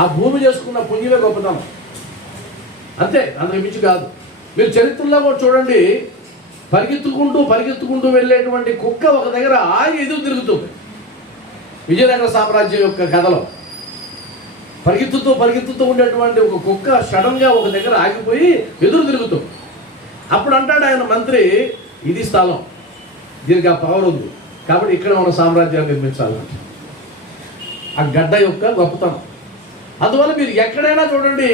ఆ భూమి చేసుకున్న పుణ్యమే గొప్పతనం, అంతే, అందుకు మించి కాదు. మీరు చరిత్రలో కూడా చూడండి, పరిగెత్తుకుంటూ వెళ్ళేటువంటి కుక్క ఒక దగ్గర ఆగి ఎదురు తిరుగుతుంది. విజయనగర సామ్రాజ్యం యొక్క కథలో పరిగెత్తుతూ ఉండేటువంటి ఒక కుక్క సడన్గా ఒక దగ్గర ఆగిపోయి ఎదురు తిరుగుతుంది. అప్పుడు అంటాడు ఆయన మంత్రి, ఇది స్థలం, దీనికి ఆ పవర్ ఉంది కాబట్టి ఇక్కడ మన సామ్రాజ్యాన్ని నిర్మించాలంట. ఆ గడ్డ యొక్క గొప్పతనం. అందువల్ల మీరు ఎక్కడైనా చూడండి,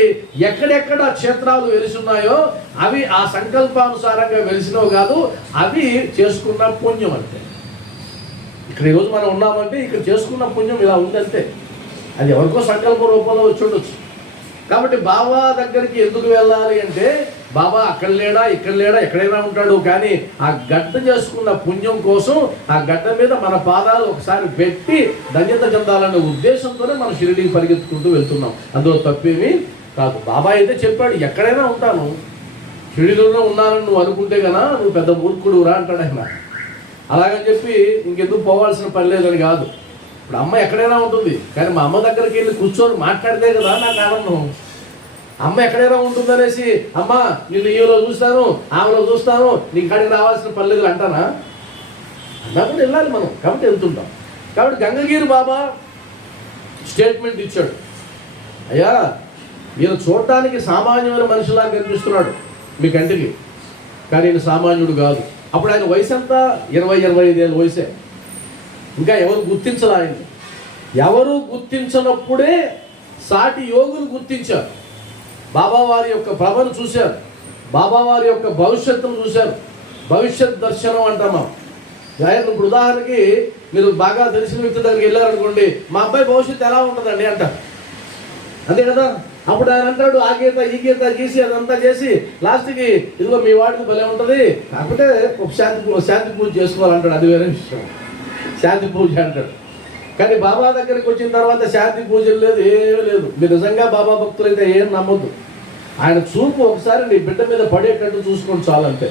ఎక్కడెక్కడ క్షేత్రాలు వెలిసున్నాయో అవి ఆ సంకల్పానుసారంగా వెలిసినవి కాదు, అవి చేసుకున్న పుణ్యం అంతే. ఇక్కడ ఈరోజు మనం ఉన్నామంటే ఇక్కడ చేసుకున్న పుణ్యం ఇలా ఉందంతే. అది ఎవరికో సంకల్ప రూపంలో వచ్చి ఉండొచ్చు. కాబట్టి బాబా దగ్గరికి ఎందుకు వెళ్ళాలి అంటే, బాబా అక్కడ లేడా ఇక్కడ లేడా ఎక్కడైనా ఉంటాడు, కానీ ఆ గడ్డ చేసుకున్న పుణ్యం కోసం ఆ గడ్డ మీద మన పాదాలు ఒకసారి పెట్టి ధన్యత చెందాలనే ఉద్దేశంతోనే మనం షిరిడీకి పరిగెత్తుకుంటూ వెళ్తున్నాం. అందులో తప్పేమీ కాదు. బాబా అయితే చెప్పాడు, ఎక్కడైనా ఉంటాను, షిరిడీలోనే ఉన్నానని నువ్వు అనుకుంటే కన్నా నువ్వు పెద్ద మూర్ఖుడు రా అంటాడు ఆయన. అలాగని చెప్పి ఇంకెందుకు పోవాల్సిన పని లేదని కాదు. ఇప్పుడు అమ్మ ఎక్కడైనా ఉంటుంది, కానీ మా అమ్మ దగ్గరికి వెళ్ళి కూర్చొని మాట్లాడితే కదా నాకు ఆనందం. అమ్మ ఎక్కడైనా ఉంటుంది అనేసి, అమ్మ నిన్ను ఈ రోజు చూస్తాను ఆమెలో చూస్తాను నీకు ఇక్కడికి రావాల్సిన పని లేదు అంటానా? అన్నా కూడా వెళ్ళాలి మనం, కాబట్టి వెళ్తుంటాం. కాబట్టి గంగగిరి బాబా స్టేట్మెంట్ ఇచ్చాడు, అయ్యా ఈయన చూడటానికి సామాన్యమైన మనిషిలా కనిపిస్తున్నాడు మీ కంటికి, కానీ ఈయన సామాన్యుడు కాదు. అప్పుడు ఆయన వయసు ఎంత? 20-25 ఏళ్ళ వయసే. ఇంకా ఎవరు గుర్తించలే ఆయన. ఎవరు గుర్తించినప్పుడే సాటి యోగులు గుర్తించారు. బాబావారి యొక్క ప్రభను చూశారు, బాబావారి యొక్క భవిష్యత్తును చూశారు. భవిష్యత్ దర్శనం అంటామా. ఇప్పుడు ఉదాహరణకి మీరు బాగా తెలిసిన వ్యక్తి దగ్గరికి వెళ్ళారనుకోండి, మా అబ్బాయి భవిష్యత్తు ఎలా ఉంటుందండి అంటారు, అంతే కదా. అప్పుడు ఆయన అంటాడు ఆ గీత ఈ గీత గీసి అదంతా చేసి లాస్ట్కి ఇదిగో మీ వాడికి భలే ఉంటుంది, కాకపోతే ఒక శాంతి పూజ చేసుకోవాలంటాడు. అది వేరే విషయం, శాంతి పూజ అంటాడు. కానీ బాబా దగ్గరికి వచ్చిన తర్వాత శాంతి పూజలు లేదు, ఏమీ లేదు. మీరు నిజంగా బాబా భక్తులైతే ఏం నమ్మొద్దు. ఆయన చూపు ఒకసారి నీ బిడ్డ మీద పడేటట్టు చూసుకోండి చాలంటే.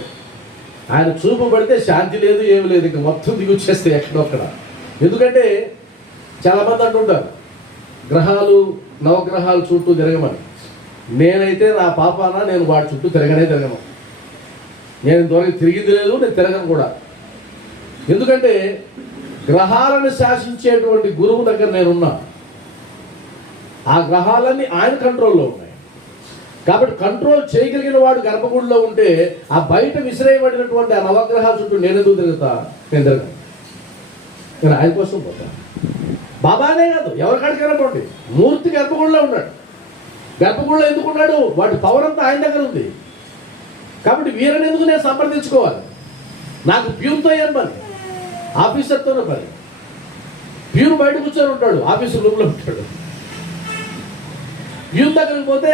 ఆయన చూపు పడితే శాంతి లేదు, ఏమి లేదు, ఇంకా మొత్తం దిగొచ్చేస్తే ఎక్కడొక్కడ. ఎందుకంటే చాలామంది అంటుంటారు గ్రహాలు నవగ్రహాలు చుట్టూ తిరగమని. నేనైతే నా పాపాన నేను వాడి చుట్టూ తిరగను. నేను ఇంతవరకు తిరిగింది లేదు, నేను తిరగను కూడా. ఎందుకంటే గ్రహాలను శాసించేటువంటి గురువు దగ్గర నేనున్నా. ఆ గ్రహాలన్నీ ఆయన కంట్రోల్లో ఉన్నాయి. కాబట్టి కంట్రోల్ చేయగలిగిన వాడు గర్భగుడిలో ఉంటే ఆ బయట విసిరేయబడినటువంటి ఆ నవగ్రహాల చుట్టూ నేను ఎందుకు తిరుగుతా? నేను తిరగను. నేను ఆయన కోసం పోతాను. బాబానే కాదు, ఎవరికాడికైనా పోండి, మూర్తి గర్భగుడిలో ఉన్నాడు. గర్భగుడిలో ఎందుకు ఉన్నాడు? వాటి పవర్ అంతా ఆయన దగ్గర ఉంది. కాబట్టి వీరని ఎందుకు నేను సంప్రదించుకోవాలి? నాకు ప్యూన్తో ఏం పని, ఆఫీసర్తోనే పని. ప్యూన్ బయట కూర్చొని ఉంటాడు, ఆఫీసర్ రూమ్లో ఉంటాడు. ప్యూన్ దగ్గరికి పోతే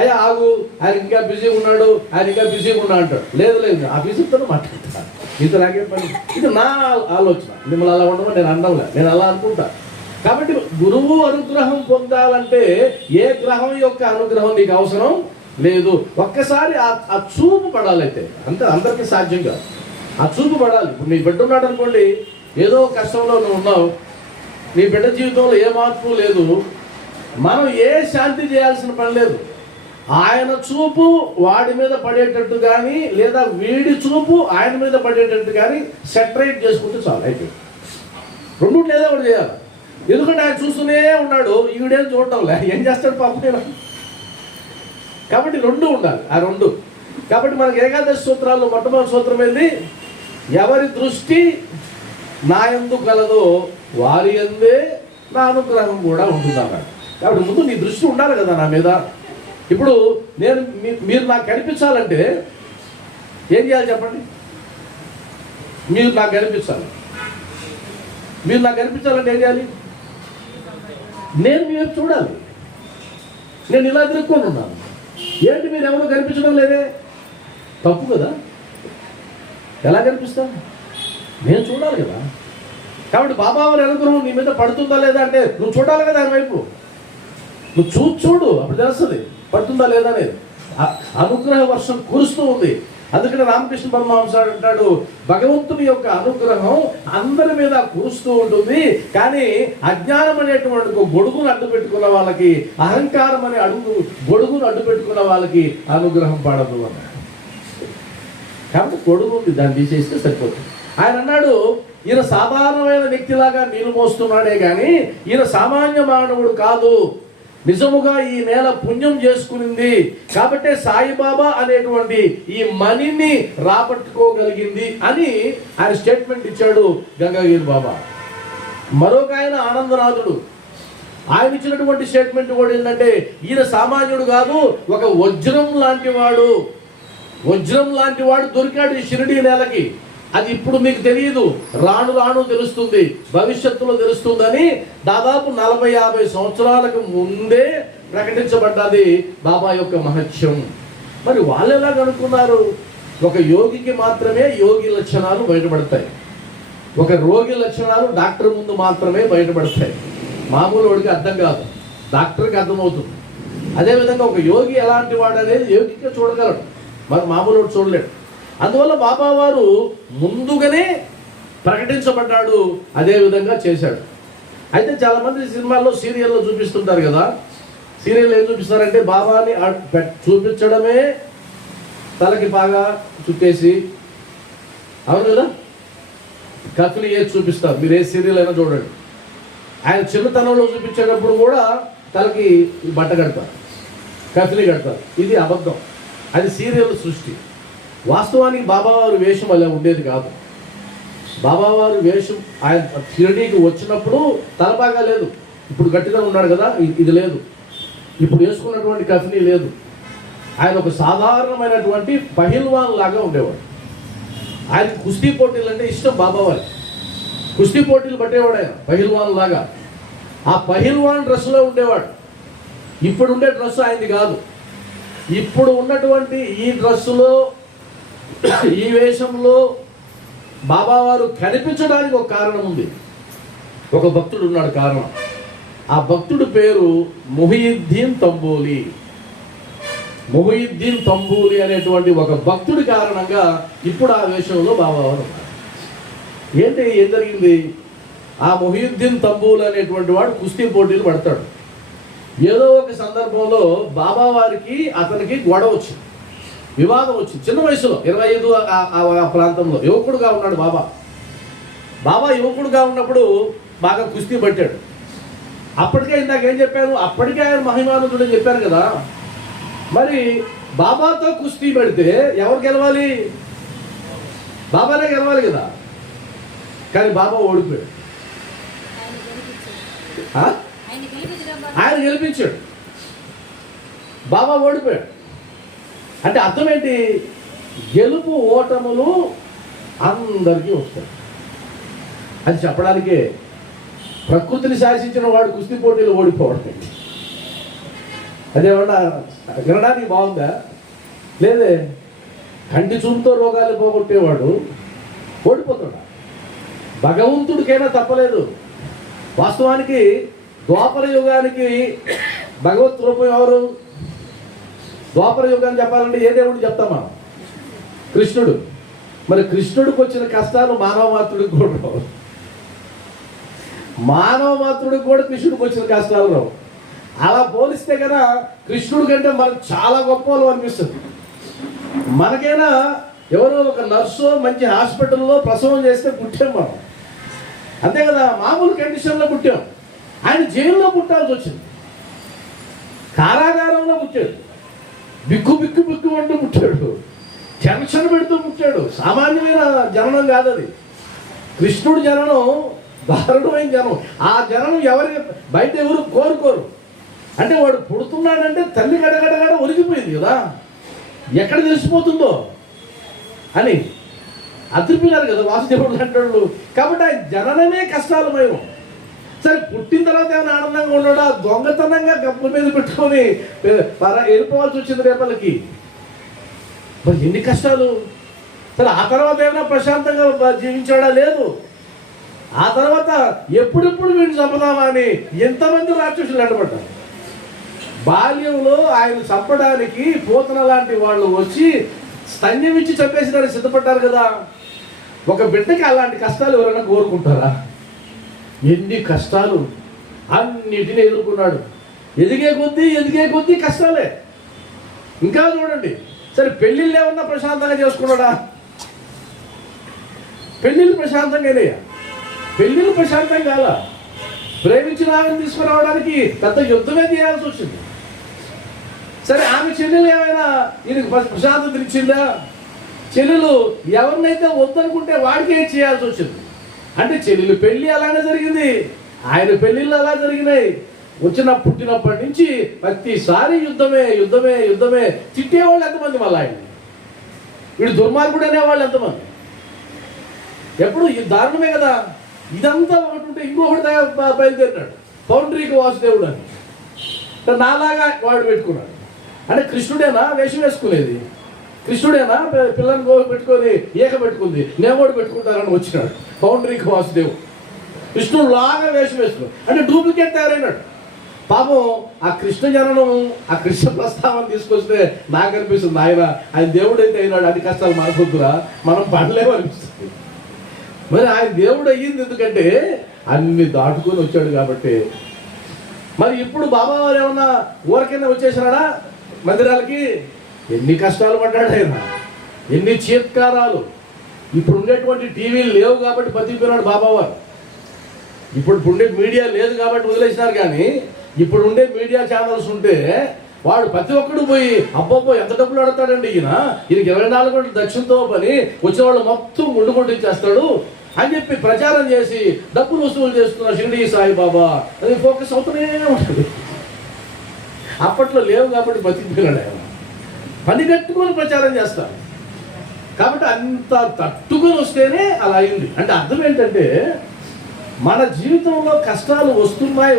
అయ్యా ఆగు, ఆయన ఇంకా బిజీగా ఉన్నాడు, ఆయన ఇంకా బిజీగా ఉన్నా అంటాడు. లేదు ఆఫీసర్తోనే మాట్లాడతాను, మీతో నాకేం పని. ఇది నా ఆలోచన, మిమ్మల్ని అలా ఉండమని నేను అనడంలే, నేను అలా అనుకుంటా. కాబట్టి గురువు అనుగ్రహం పొందాలంటే ఏ గ్రహం యొక్క అనుగ్రహం నీకు అవసరం లేదు. ఒక్కసారి ఆ చూపు పడాలైతే అందరికీ సాధ్యం కాదు. ఆ చూపు పడాలి. ఇప్పుడు నీ బిడ్డ ఉన్నాడు అనుకోండి, ఏదో కష్టంలో నువ్వు ఉన్నావు, నీ బిడ్డ జీవితంలో ఏ మార్పు లేదు, మనం ఏ శాంతి చేయాల్సిన పని లేదు. ఆయన చూపు వాడి మీద పడేటట్టు కానీ లేదా వీడి చూపు ఆయన మీద పడేటట్టు కానీ సెటరేట్ చేసుకుంటే చాలు, అయిపోయింది. రెండు లేదా ఒకటి చేయాలి. ఎందుకంటే ఆయన చూస్తూనే ఉన్నాడు, ఈవిడేం చూడటంలే, ఏం చేస్తాడు పాపం. కాబట్టి రెండు ఉండాలి, ఆ రెండు. కాబట్టి మనకి ఏకాదశి సూత్రాల్లో మొట్టమొదటి సూత్రం ఏంది? ఎవరి దృష్టి నా యందు కలదో వారి యందే నా అనుగ్రహం కూడా ఉంటుందన్నాడు. కాబట్టి ముందు నీ దృష్టి ఉండాలి కదా నా మీద. ఇప్పుడు మీరు నాకు కనిపించాలంటే ఏం చేయాలి చెప్పండి? మీరు నాకు కనిపించాలి. మీరు నాకు కనిపించాలంటే ఏం చేయాలి? నేను మీ వైపు చూడాలి. నేను ఇలా తిరుక్కొని ఉన్నాను, ఏంటి మీరు ఎవరో కనిపించడం లేదే? తప్పు కదా. ఎలా కనిపిస్తాను? నేను చూడాలి కదా. కాబట్టి బాబా వారి అనుగ్రహం నీ మీద పడుతుందా లేదా అంటే నువ్వు చూడాలి కదా ఆయన వైపు. నువ్వు చూడు, అప్పుడు తెలుస్తుంది పడుతుందా లేదా అనేది. అనుగ్రహ వర్షం కురుస్తూ ఉంది. అందుకని రామకృష్ణ పరమహంస అంటాడు, భగవంతుని యొక్క అనుగ్రహం అందరి మీద కురుస్తూ ఉంటుంది, కానీ అజ్ఞానం అనేటువంటి గొడుగును అడ్డు పెట్టుకున్న వాళ్ళకి, అహంకారం అనే గొడుగును అడ్డు పెట్టుకున్న వాళ్ళకి అనుగ్రహం పడదు అన్నాడు. కాబట్టి గొడుగు ఉంది, దాన్ని తీసేస్తే సరిపోతుంది. ఆయన అన్నాడు, ఈయన సాధారణమైన వ్యక్తిలాగా నీళ్ళు మోస్తున్నాడే కానీ ఈయన సామాన్య మానవుడు కాదు. నిజముగా ఈ నేల పుణ్యం చేసుకునింది కాబట్టే సాయిబాబా అనేటువంటి ఈ మణిని రాబట్టుకోగలిగింది అని ఆయన స్టేట్మెంట్ ఇచ్చాడు గంగాగిరి బాబా. మరొక ఆయన ఆనందనాథుడు, ఆయన ఇచ్చినటువంటి స్టేట్మెంట్ కూడా ఏంటంటే ఈయన సామాన్యుడు కాదు, ఒక వజ్రం లాంటి వాడు. వజ్రం లాంటి వాడు దొరికాడు ఈ షిరిడీ నేలకి. అది ఇప్పుడు మీకు తెలియదు, రాను రాను తెలుస్తుంది, భవిష్యత్తులో తెలుస్తుందని దాదాపు 40-50 సంవత్సరాలకు ముందే ప్రకటించబడ్డది బాబా యొక్క మహత్యం. మరి వాళ్ళు ఎలా కనుక్కున్నారు? ఒక యోగికి మాత్రమే యోగి లక్షణాలు బయటపడతాయి, ఒక రోగి లక్షణాలు డాక్టర్ ముందు మాత్రమే బయటపడతాయి. మామూలు వాడికి అర్థం కాదు, డాక్టర్కి అర్థమవుతుంది. అదేవిధంగా ఒక యోగి ఎలాంటి వాడు అనేది యోగిగా చూడగలడు, మరి మామూలు వాడు చూడలేడు. అందువల్ల బాబా వారు ముందుగానే ప్రకటించబడ్డాడు, అదే విధంగా చేశాడు. అయితే చాలామంది సినిమాల్లో సీరియల్లో చూపిస్తుంటారు కదా, సీరియల్ ఏం చూపిస్తారంటే బాబాని చూపించడమే తలకి బాగా చుట్టేసి, అవును కదా, కత్తులు ఏది చూపిస్తారు. మీరు ఏ సీరియల్ అయినా చూడండి, ఆయన చిన్నతనంలో చూపించేటప్పుడు కూడా తలకి బట్ట కడతారు, కత్తులు కడతారు. ఇది అబద్ధం, అది సీరియల్ సృష్టి. వాస్తవానికి బాబావారి వేషం అలా ఉండేది కాదు. బాబావారి వేషం ఆయన షిరిడీకి వచ్చినప్పుడు తలబాగా లేదు, ఇప్పుడు గట్టిగా ఉన్నాడు కదా, ఇది లేదు, ఇప్పుడు వేసుకున్నటువంటి కఫ్నీ లేదు. ఆయన ఒక సాధారణమైనటువంటి పహిల్వాన్ లాగా ఉండేవాడు. ఆయనకి కుస్తీ పోటీలు అంటే ఇష్టం బాబావారి. కుస్తీ పోటీలు పట్టేవాడు ఆయన పహిల్వాన్ లాగా. ఆ పహిల్వాన్ డ్రెస్లో ఉండేవాడు. ఇప్పుడు ఉండే డ్రెస్సు ఆయనది కాదు. ఇప్పుడు ఉన్నటువంటి ఈ డ్రెస్సులో, ఈ వేషంలో బాబావారు కనిపించడానికి ఒక కారణం ఉంది. ఒక భక్తుడు ఉన్నాడు కారణం. ఆ భక్తుడి పేరు మొహియుద్దీన్ తంబోలి. మొహియుద్దీన్ తంబోలి అనేటువంటి ఒక భక్తుడి కారణంగా ఇప్పుడు ఆ వేషంలో బాబావారు ఉన్నారు. ఏం జరిగింది? ఆ మొహియుద్దీన్ తంబోలి అనేటువంటి వాడు కుస్తీ పోటీలు పడతాడు. ఏదో ఒక సందర్భంలో బాబావారికి అతనికి గొడవ వచ్చింది, వివాదం వచ్చింది. చిన్న వయసులో 25 ఆ ప్రాంతంలో యువకుడుగా ఉన్నాడు బాబా యువకుడుగా ఉన్నప్పుడు బాగా కుస్తీ పట్టాడు. అప్పటికే ఇందాకేం చెప్పాను, అప్పటికే ఆయన మహిమానందుడు అని చెప్పాను కదా. మరి బాబాతో కుస్తీ పెడితే ఎవరు గెలవాలి? బాబానే గెలవాలి కదా. కానీ బాబా ఓడిపోయాడు. ఆయన గెలిపించాడు, బాబా ఓడిపోయాడు. అంటే అర్థం ఏంటి? గెలుపు ఓటములు అందరికీ వస్తాయి. అది చెప్పడానికే ప్రకృతిని శాసించిన వాడు కుస్తీ పోటీలు ఓడిపోవడం. అదేమన్నా వినడానికి బాగుందా? లేదే. కంటి చూపుతో రోగాలు పోగొట్టేవాడు ఓడిపోతాడు. భగవంతుడికైనా తప్పలేదు. వాస్తవానికి ద్వాపర యుగానికి భగవత్ రూపం ఎవరు? ద్వాపర యుగాన్ని చెప్పాలంటే ఏ దేవుడు చెప్తాం మనం? కృష్ణుడు. మరి కృష్ణుడికి వచ్చిన కష్టాలు మానవ మాతృడికి కూడా రావు. మానవ మాతృడికి కూడా కృష్ణుడికి వచ్చిన కష్టాలు రావు. అలా పోలిస్తే కదా కృష్ణుడి కంటే మనకు చాలా గొప్ప వాళ్ళు అనిపిస్తుంది. మనకైనా ఎవరో ఒక నర్సు మంచి హాస్పిటల్లో ప్రసవం చేస్తే పుట్టాం మనం, అంతే కదా. మామూలు కండిషన్లో పుట్టాం. ఆయన జైల్లో పుట్టాల్సి వచ్చింది, కారాగారంలో పుట్టాడు, బిక్కు అంటూ పుట్టాడు, టెన్షన్ పెడుతూ పుట్టాడు. సామాన్యమైన జననం కాదు అది. కృష్ణుడి జననం దారుణమైన జనం. ఆ జనం బయట ఎవరు కోరుకోరు. అంటే వాడు పుడుతున్నాడంటే తల్లి గడగడగడ ఒరిగిపోయింది కదా, ఎక్కడ తెలిసిపోతుందో అని అదిరిపోయినారు కదా వాసుదేవుడు అంటాడు. కాబట్టి ఆ జననమే కష్టాలమయం. సరే, పుట్టిన తర్వాత ఏమైనా ఆనందంగా ఉన్నాడా? దొంగతనంగా గప్ప మీద పెట్టుకొని వెళ్ళిపోవాల్సి వచ్చింది రేపలకి. మరి ఎన్ని కష్టాలు. సరే, ఆ తర్వాత ఏమైనా ప్రశాంతంగా జీవించాడా? లేదు. ఆ తర్వాత ఎప్పుడెప్పుడు వీడిని చంపుదామా అని ఎంతమంది రాక్షసులు అడ్డపడ్డారు. బాల్యంలో ఆయన చంపడానికి పోతన లాంటి వాళ్ళు వచ్చి స్తన్యం ఇచ్చి చంపేసేదానికి సిద్ధపడ్డారు కదా. ఒక బిడ్డకి అలాంటి కష్టాలు ఎవరైనా కోరుకుంటారా? ఎన్ని కష్టాలు అన్నిటిని ఎదుర్కొన్నాడు. ఎదిగే కొద్దీ కష్టాలే. ఇంకా చూడండి, సరే పెళ్ళిళ్ళు ఏమన్నా ప్రశాంతంగా చేసుకున్నాడా? పెళ్ళిళ్ళు ప్రశాంతంగా అయినాయా? పెళ్ళిళ్ళు ప్రశాంతం కాదా? ప్రేమించిన ఆమెను తీసుకురావడానికి పెద్ద యుద్ధమే చేయాల్సి వచ్చింది. సరే, ఆమె చెల్లెలు ఏమైనా ఈయనకి ప్రశాంతత ఇచ్చిందా? చెల్లెలు ఎవరినైతే వద్దనుకుంటే వాడికే చేయాల్సి వచ్చింది. అంటే చెల్లెలు పెళ్ళి అలానే జరిగింది, ఆయన పెళ్ళిళ్ళు అలా జరిగినాయి. పుట్టినప్పటి నుంచి ప్రతిసారి యుద్ధమే. తిట్టేవాళ్ళు ఎంతమంది? మళ్ళీ ఆయన వీడు దుర్మార్గుడు అనేవాళ్ళు ఎంతమంది? ఎప్పుడు ఈ దారుణమే కదా. ఇదంతా ఒకటి ఉంటే ఇంకొకటి బయలుదేరినాడు, పౌండ్రీకి వాసుదేవుడు అని. నాలాగా వాడు పెట్టుకున్నాడు. అంటే కృష్ణుడేనా వేషం వేసుకునేది? కృష్ణుడేనా పిల్లల్ని పెట్టుకొని పెట్టుకుంది? నేను కూడా పెట్టుకుంటానని వచ్చినాడు పౌండ్రీకి వాసుదేవుడు. కృష్ణుడు లాగా వేషం వేసుకున్నాడు. అంటే డూప్లికేట్ తయారైనాడు. పాపం ఆ కృష్ణ జననం, ఆ కృష్ణ ప్రస్తావన తీసుకొస్తే నాకు అనిపిస్తుంది, ఆయన దేవుడైతే అయినాడు, అన్ని కష్టాలు మనకొద్దురా, మనం పడలేము అనిపిస్తుంది. మరి ఆయన దేవుడు అయ్యింది ఎందుకంటే అన్ని దాటుకొని వచ్చాడు కాబట్టి. మరి ఇప్పుడు బాబా వారు ఏమన్నా ఊరికైనా వచ్చేసినాడా మందిరాలకి? ఎన్ని కష్టాలు పడ్డాడు ఆయన, ఎన్ని చీత్కారాలు. ఇప్పుడు ఉండేటువంటి టీవీలు లేవు కాబట్టి బతికిపోయినాడు బాబావారు. ఇప్పుడు ఉండే మీడియా లేదు కాబట్టి వదిలేసినారు. కానీ ఇప్పుడు ఉండే మీడియా ఛానల్స్ ఉంటే వాడు ప్రతి ఒక్కడు పోయి అబ్బబ్బో ఎంత డబ్బులు అడతాడండి ఈయనకి 24 గంటలు దక్షిణతో పని, వచ్చిన వాళ్ళు మొత్తం ముందు కొట్టించేస్తాడు అని చెప్పి ప్రచారం చేసి డబ్బులు వసూలు చేస్తున్న షిరిడి సాయిబాబా అది ఫోకస్ అవుతూనే ఉంటుంది. అప్పట్లో లేవు కాబట్టి బతికిపోయినాడు ఆయన. పని కట్టుకొని ప్రచారం చేస్తారు కాబట్టి అంత తట్టుకొని వస్తేనే అలా అయింది. అంటే అర్థం ఏంటంటే మన జీవితంలో కష్టాలు వస్తున్నాయి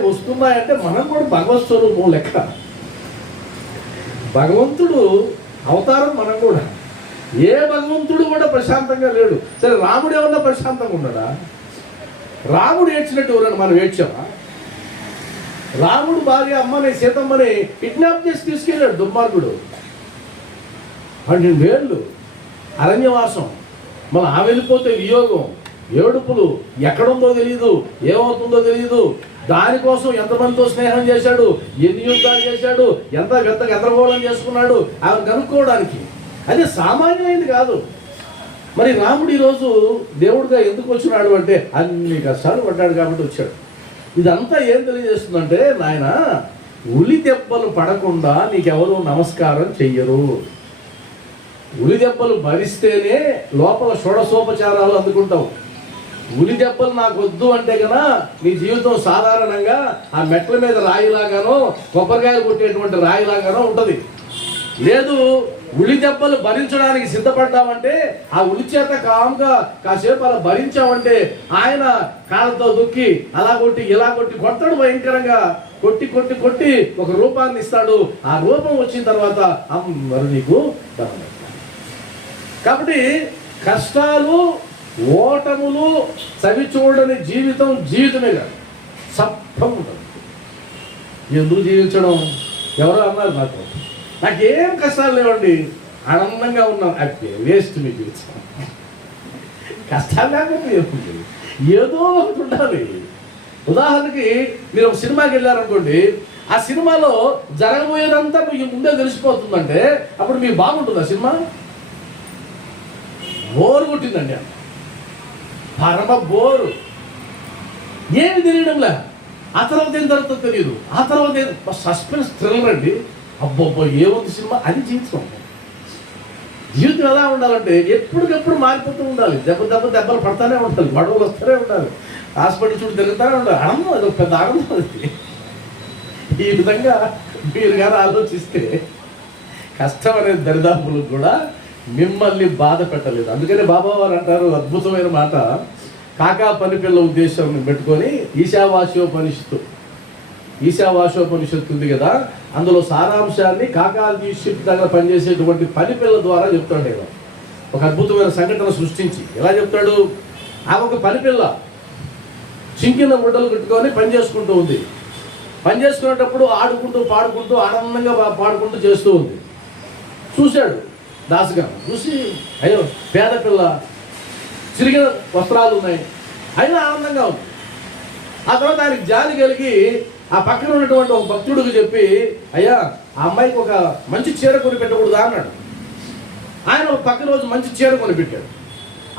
అంటే మనం కూడా భగవత్ స్వరూపం లెక్క. భగవంతుడు అవతారం మనం కూడా. ఏ భగవంతుడు కూడా ప్రశాంతంగా లేడు. సరే, రాముడు ఏమన్నా ప్రశాంతంగా ఉన్నాడా? రాముడు ఏడ్చినట్టు ఎవరన్నా మనం ఏడ్చామా? రాముడు భార్య అమ్మని సీతమ్మని కిడ్నాప్ చేసి తీసుకెళ్ళాడు దుర్మార్గుడు. 12 ఏళ్ళు అరణ్యవాసం, మళ్ళీ ఆమె వెళ్ళిపోతే వియోగం, ఏడుపులు, ఎక్కడుందో తెలియదు, ఏమవుతుందో తెలియదు. దానికోసం ఎంతమందితో స్నేహం చేశాడు, ఎన్ని యుద్ధాలు చేశాడు, ఎంత గందరగోళం చేసుకున్నాడు ఆమె కనుక్కోవడానికి. అది సామాన్యమైనది కాదు. మరి రాముడు ఈరోజు దేవుడిగా ఎందుకు వచ్చినాడు అంటే అన్ని కష్టాలు పడ్డాడు కాబట్టి వచ్చాడు. ఇదంతా ఏం తెలియజేస్తుందంటే, నాయన ఉలి దెబ్బలు పడకుండా నీకెవరు నమస్కారం చెయ్యరు. ఉలి దెబ్బలు భరిస్తేనే లోపల షోడశోపచారాలు అందుకుంటావు. ఉలి దెబ్బలు నాకు వద్దు అంటే కన్నా నీ జీవితం సాధారణంగా ఆ మెట్ల మీద రాయిలాగానో కొబ్బరికాయలు కొట్టేటువంటి రాయిలాగానో ఉంటుంది. లేదు, ఉలి దెబ్బలు భరించడానికి సిద్ధపడ్డామంటే ఆ ఉలి చేత కామ్గా కాసేపు అలా భరించామంటే ఆయన కాళ్ళతో దుక్కి అలా కొట్టి ఇలా కొట్టి కొడతాడు, భయంకరంగా కొట్టి కొట్టి కొట్టి ఒక రూపాన్ని ఇస్తాడు. ఆ రూపం వచ్చిన తర్వాత మరి నీకు ధనం. కాబట్టి కష్టాలు, ఓటములు చవి చూడని జీవితం జీవితమే కాదు, సత్యం ఉంటుంది. ఎందుకు జీవించడం? ఎవరో అన్నారు నాకేం కష్టాలు లేవండి, ఆనందంగా ఉన్నాను. అది వేస్ట్ మీ జీవితం. కష్టాలు లేకపోతే ఏదో ఒకటి ఉండాలి. ఉదాహరణకి మీరు ఒక సినిమాకి వెళ్ళారనుకోండి, ఆ సినిమాలో జరగబోయేదంతా మీకు ముందే తెలిసిపోతుందంటే అప్పుడు మీకు బాగుంటుంది. ఆ సినిమా బోరు కొట్టిందండి, పరమ బోరు, ఏమి తెలియడంలే. ఆ తర్వాత ఏం జరుగుతుందో తెలియదు. ఆ తర్వాత సస్పెన్స్ థ్రిల్లర్ అండి. అబ్బబ్బో ఏముంది సినిమా. అది జీవితం. జీవితం ఎలా ఉండాలంటే ఎప్పటికప్పుడు మారిపోతూ ఉండాలి. దెబ్బలు పడతానే ఉండాలి, గొడవలు వస్తూనే ఉండాలి, హాస్పిటల్ చుట్టూ తిరుగుతూనే ఉండాలి. ఆనందం, అది ఒక పెద్ద ఆనందం. అది ఈ విధంగా మీరు కానీ ఆలోచిస్తే కష్టం అనేది దరిదాపులకు కూడా మిమ్మల్ని బాధ పెట్టలేదు. అందుకని బాబావారు అంటారు అద్భుతమైన మాట, కాకా పనిపిల్ల ఉద్దేశం పెట్టుకొని ఈశావాస్యోపనిషత్తు ఉంది కదా, అందులో సారాంశాన్ని కాకాదీషిప్ దగ్గర పనిచేసేటువంటి పనిపిల్ల ద్వారా చెప్తాడు. ఆయన ఒక అద్భుతమైన సంఘటన సృష్టించి ఎలా చెప్తాడు? ఆ ఒక పనిపిల్ల చింకిన గుడ్డలు కట్టుకొని పని చేసుకుంటూ ఉంది. పని చేసుకునేటప్పుడు ఆడుకుంటూ పాడుకుంటూ ఆనందంగా పాడుకుంటూ చేస్తూ ఉంది. చూశాడు దాసుగా, చూసి అయ్యో పేద పిల్ల, చిరిగిన వస్త్రాలు ఉన్నాయి, అయినా ఆనందంగా ఉంది. ఆ తర్వాత ఆయనకి జాలి కలిగి ఆ పక్కన ఉన్నటువంటి ఒక భక్తుడికి చెప్పి, అయ్యా ఆ అమ్మాయికి ఒక మంచి చీర కొని పెట్టకూడదా అన్నాడు. ఆయన ఒక పక్క రోజు మంచి చీర కొని పెట్టాడు.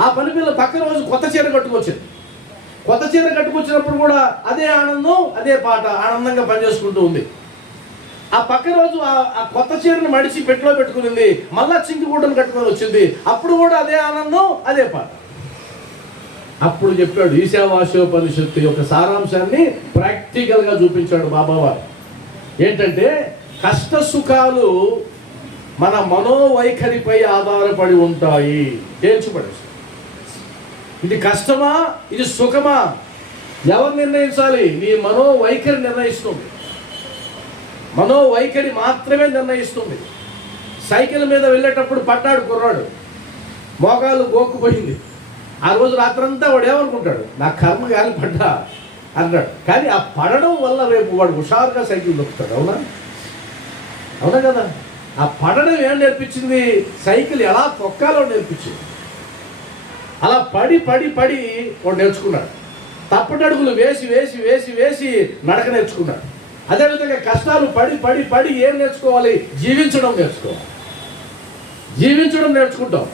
ఆ పని పిల్ల పక్క రోజు కొత్త చీర కట్టుకొచ్చింది. కొత్త చీర కట్టుకొచ్చినప్పుడు కూడా అదే ఆనందం, అదే పాట, ఆనందంగా పనిచేసుకుంటూ ఉంది. ఆ పక్క రోజు ఆ కొత్త చీరను మడిచి పెట్టిలో పెట్టుకునింది, మళ్ళా చింకి గుడ్డను కట్టుకొని వచ్చింది, అప్పుడు కూడా అదే ఆనందం, అదే పాట. అప్పుడు చెప్పాడు ఈశావాస్యోపనిషత్తు యొక్క సారాంశాన్ని ప్రాక్టికల్గా చూపించాడు బాబావారు. ఏంటంటే కష్ట సుఖాలు మన మనోవైఖరిపై ఆధారపడి ఉంటాయి. తేల్చిపడేసి ఇది కష్టమా, ఇది సుఖమా ఎవరు నిర్ణయించాలి? నీ మనోవైఖరి నిర్ణయిస్తుంది. మనోవైఖరి మాత్రమే నిర్ణయిస్తుంది. సైకిల్ మీద వెళ్ళేటప్పుడు పడ్డాడు కుర్రాడు, మోకాలు గోక్కుపోయింది. ఆ రోజు రాత్రంతా వాడు ఏమనుకుంటాడు, నా కర్మ గాలి పడ్డా అన్నాడు. కానీ ఆ పడడం వల్ల రేపు వాడు హుషారుగా సైకిల్ దొక్కుతాడు. అవునా? అవునా కదా? ఆ పడడం ఏం నేర్పించింది? సైకిల్ ఎలా తొక్కాలో నేర్పించింది. అలా పడి పడి పడి వాడు నేర్చుకున్నాడు. తప్పటడుగులు వేసి వేసి వేసి వేసి నడక నేర్చుకున్నాడు. అదేవిధంగా కష్టాలు పడి పడి పడి ఏం నేర్చుకోవాలి? జీవించడం నేర్చుకోవాలి. జీవించడం నేర్చుకుంటాం.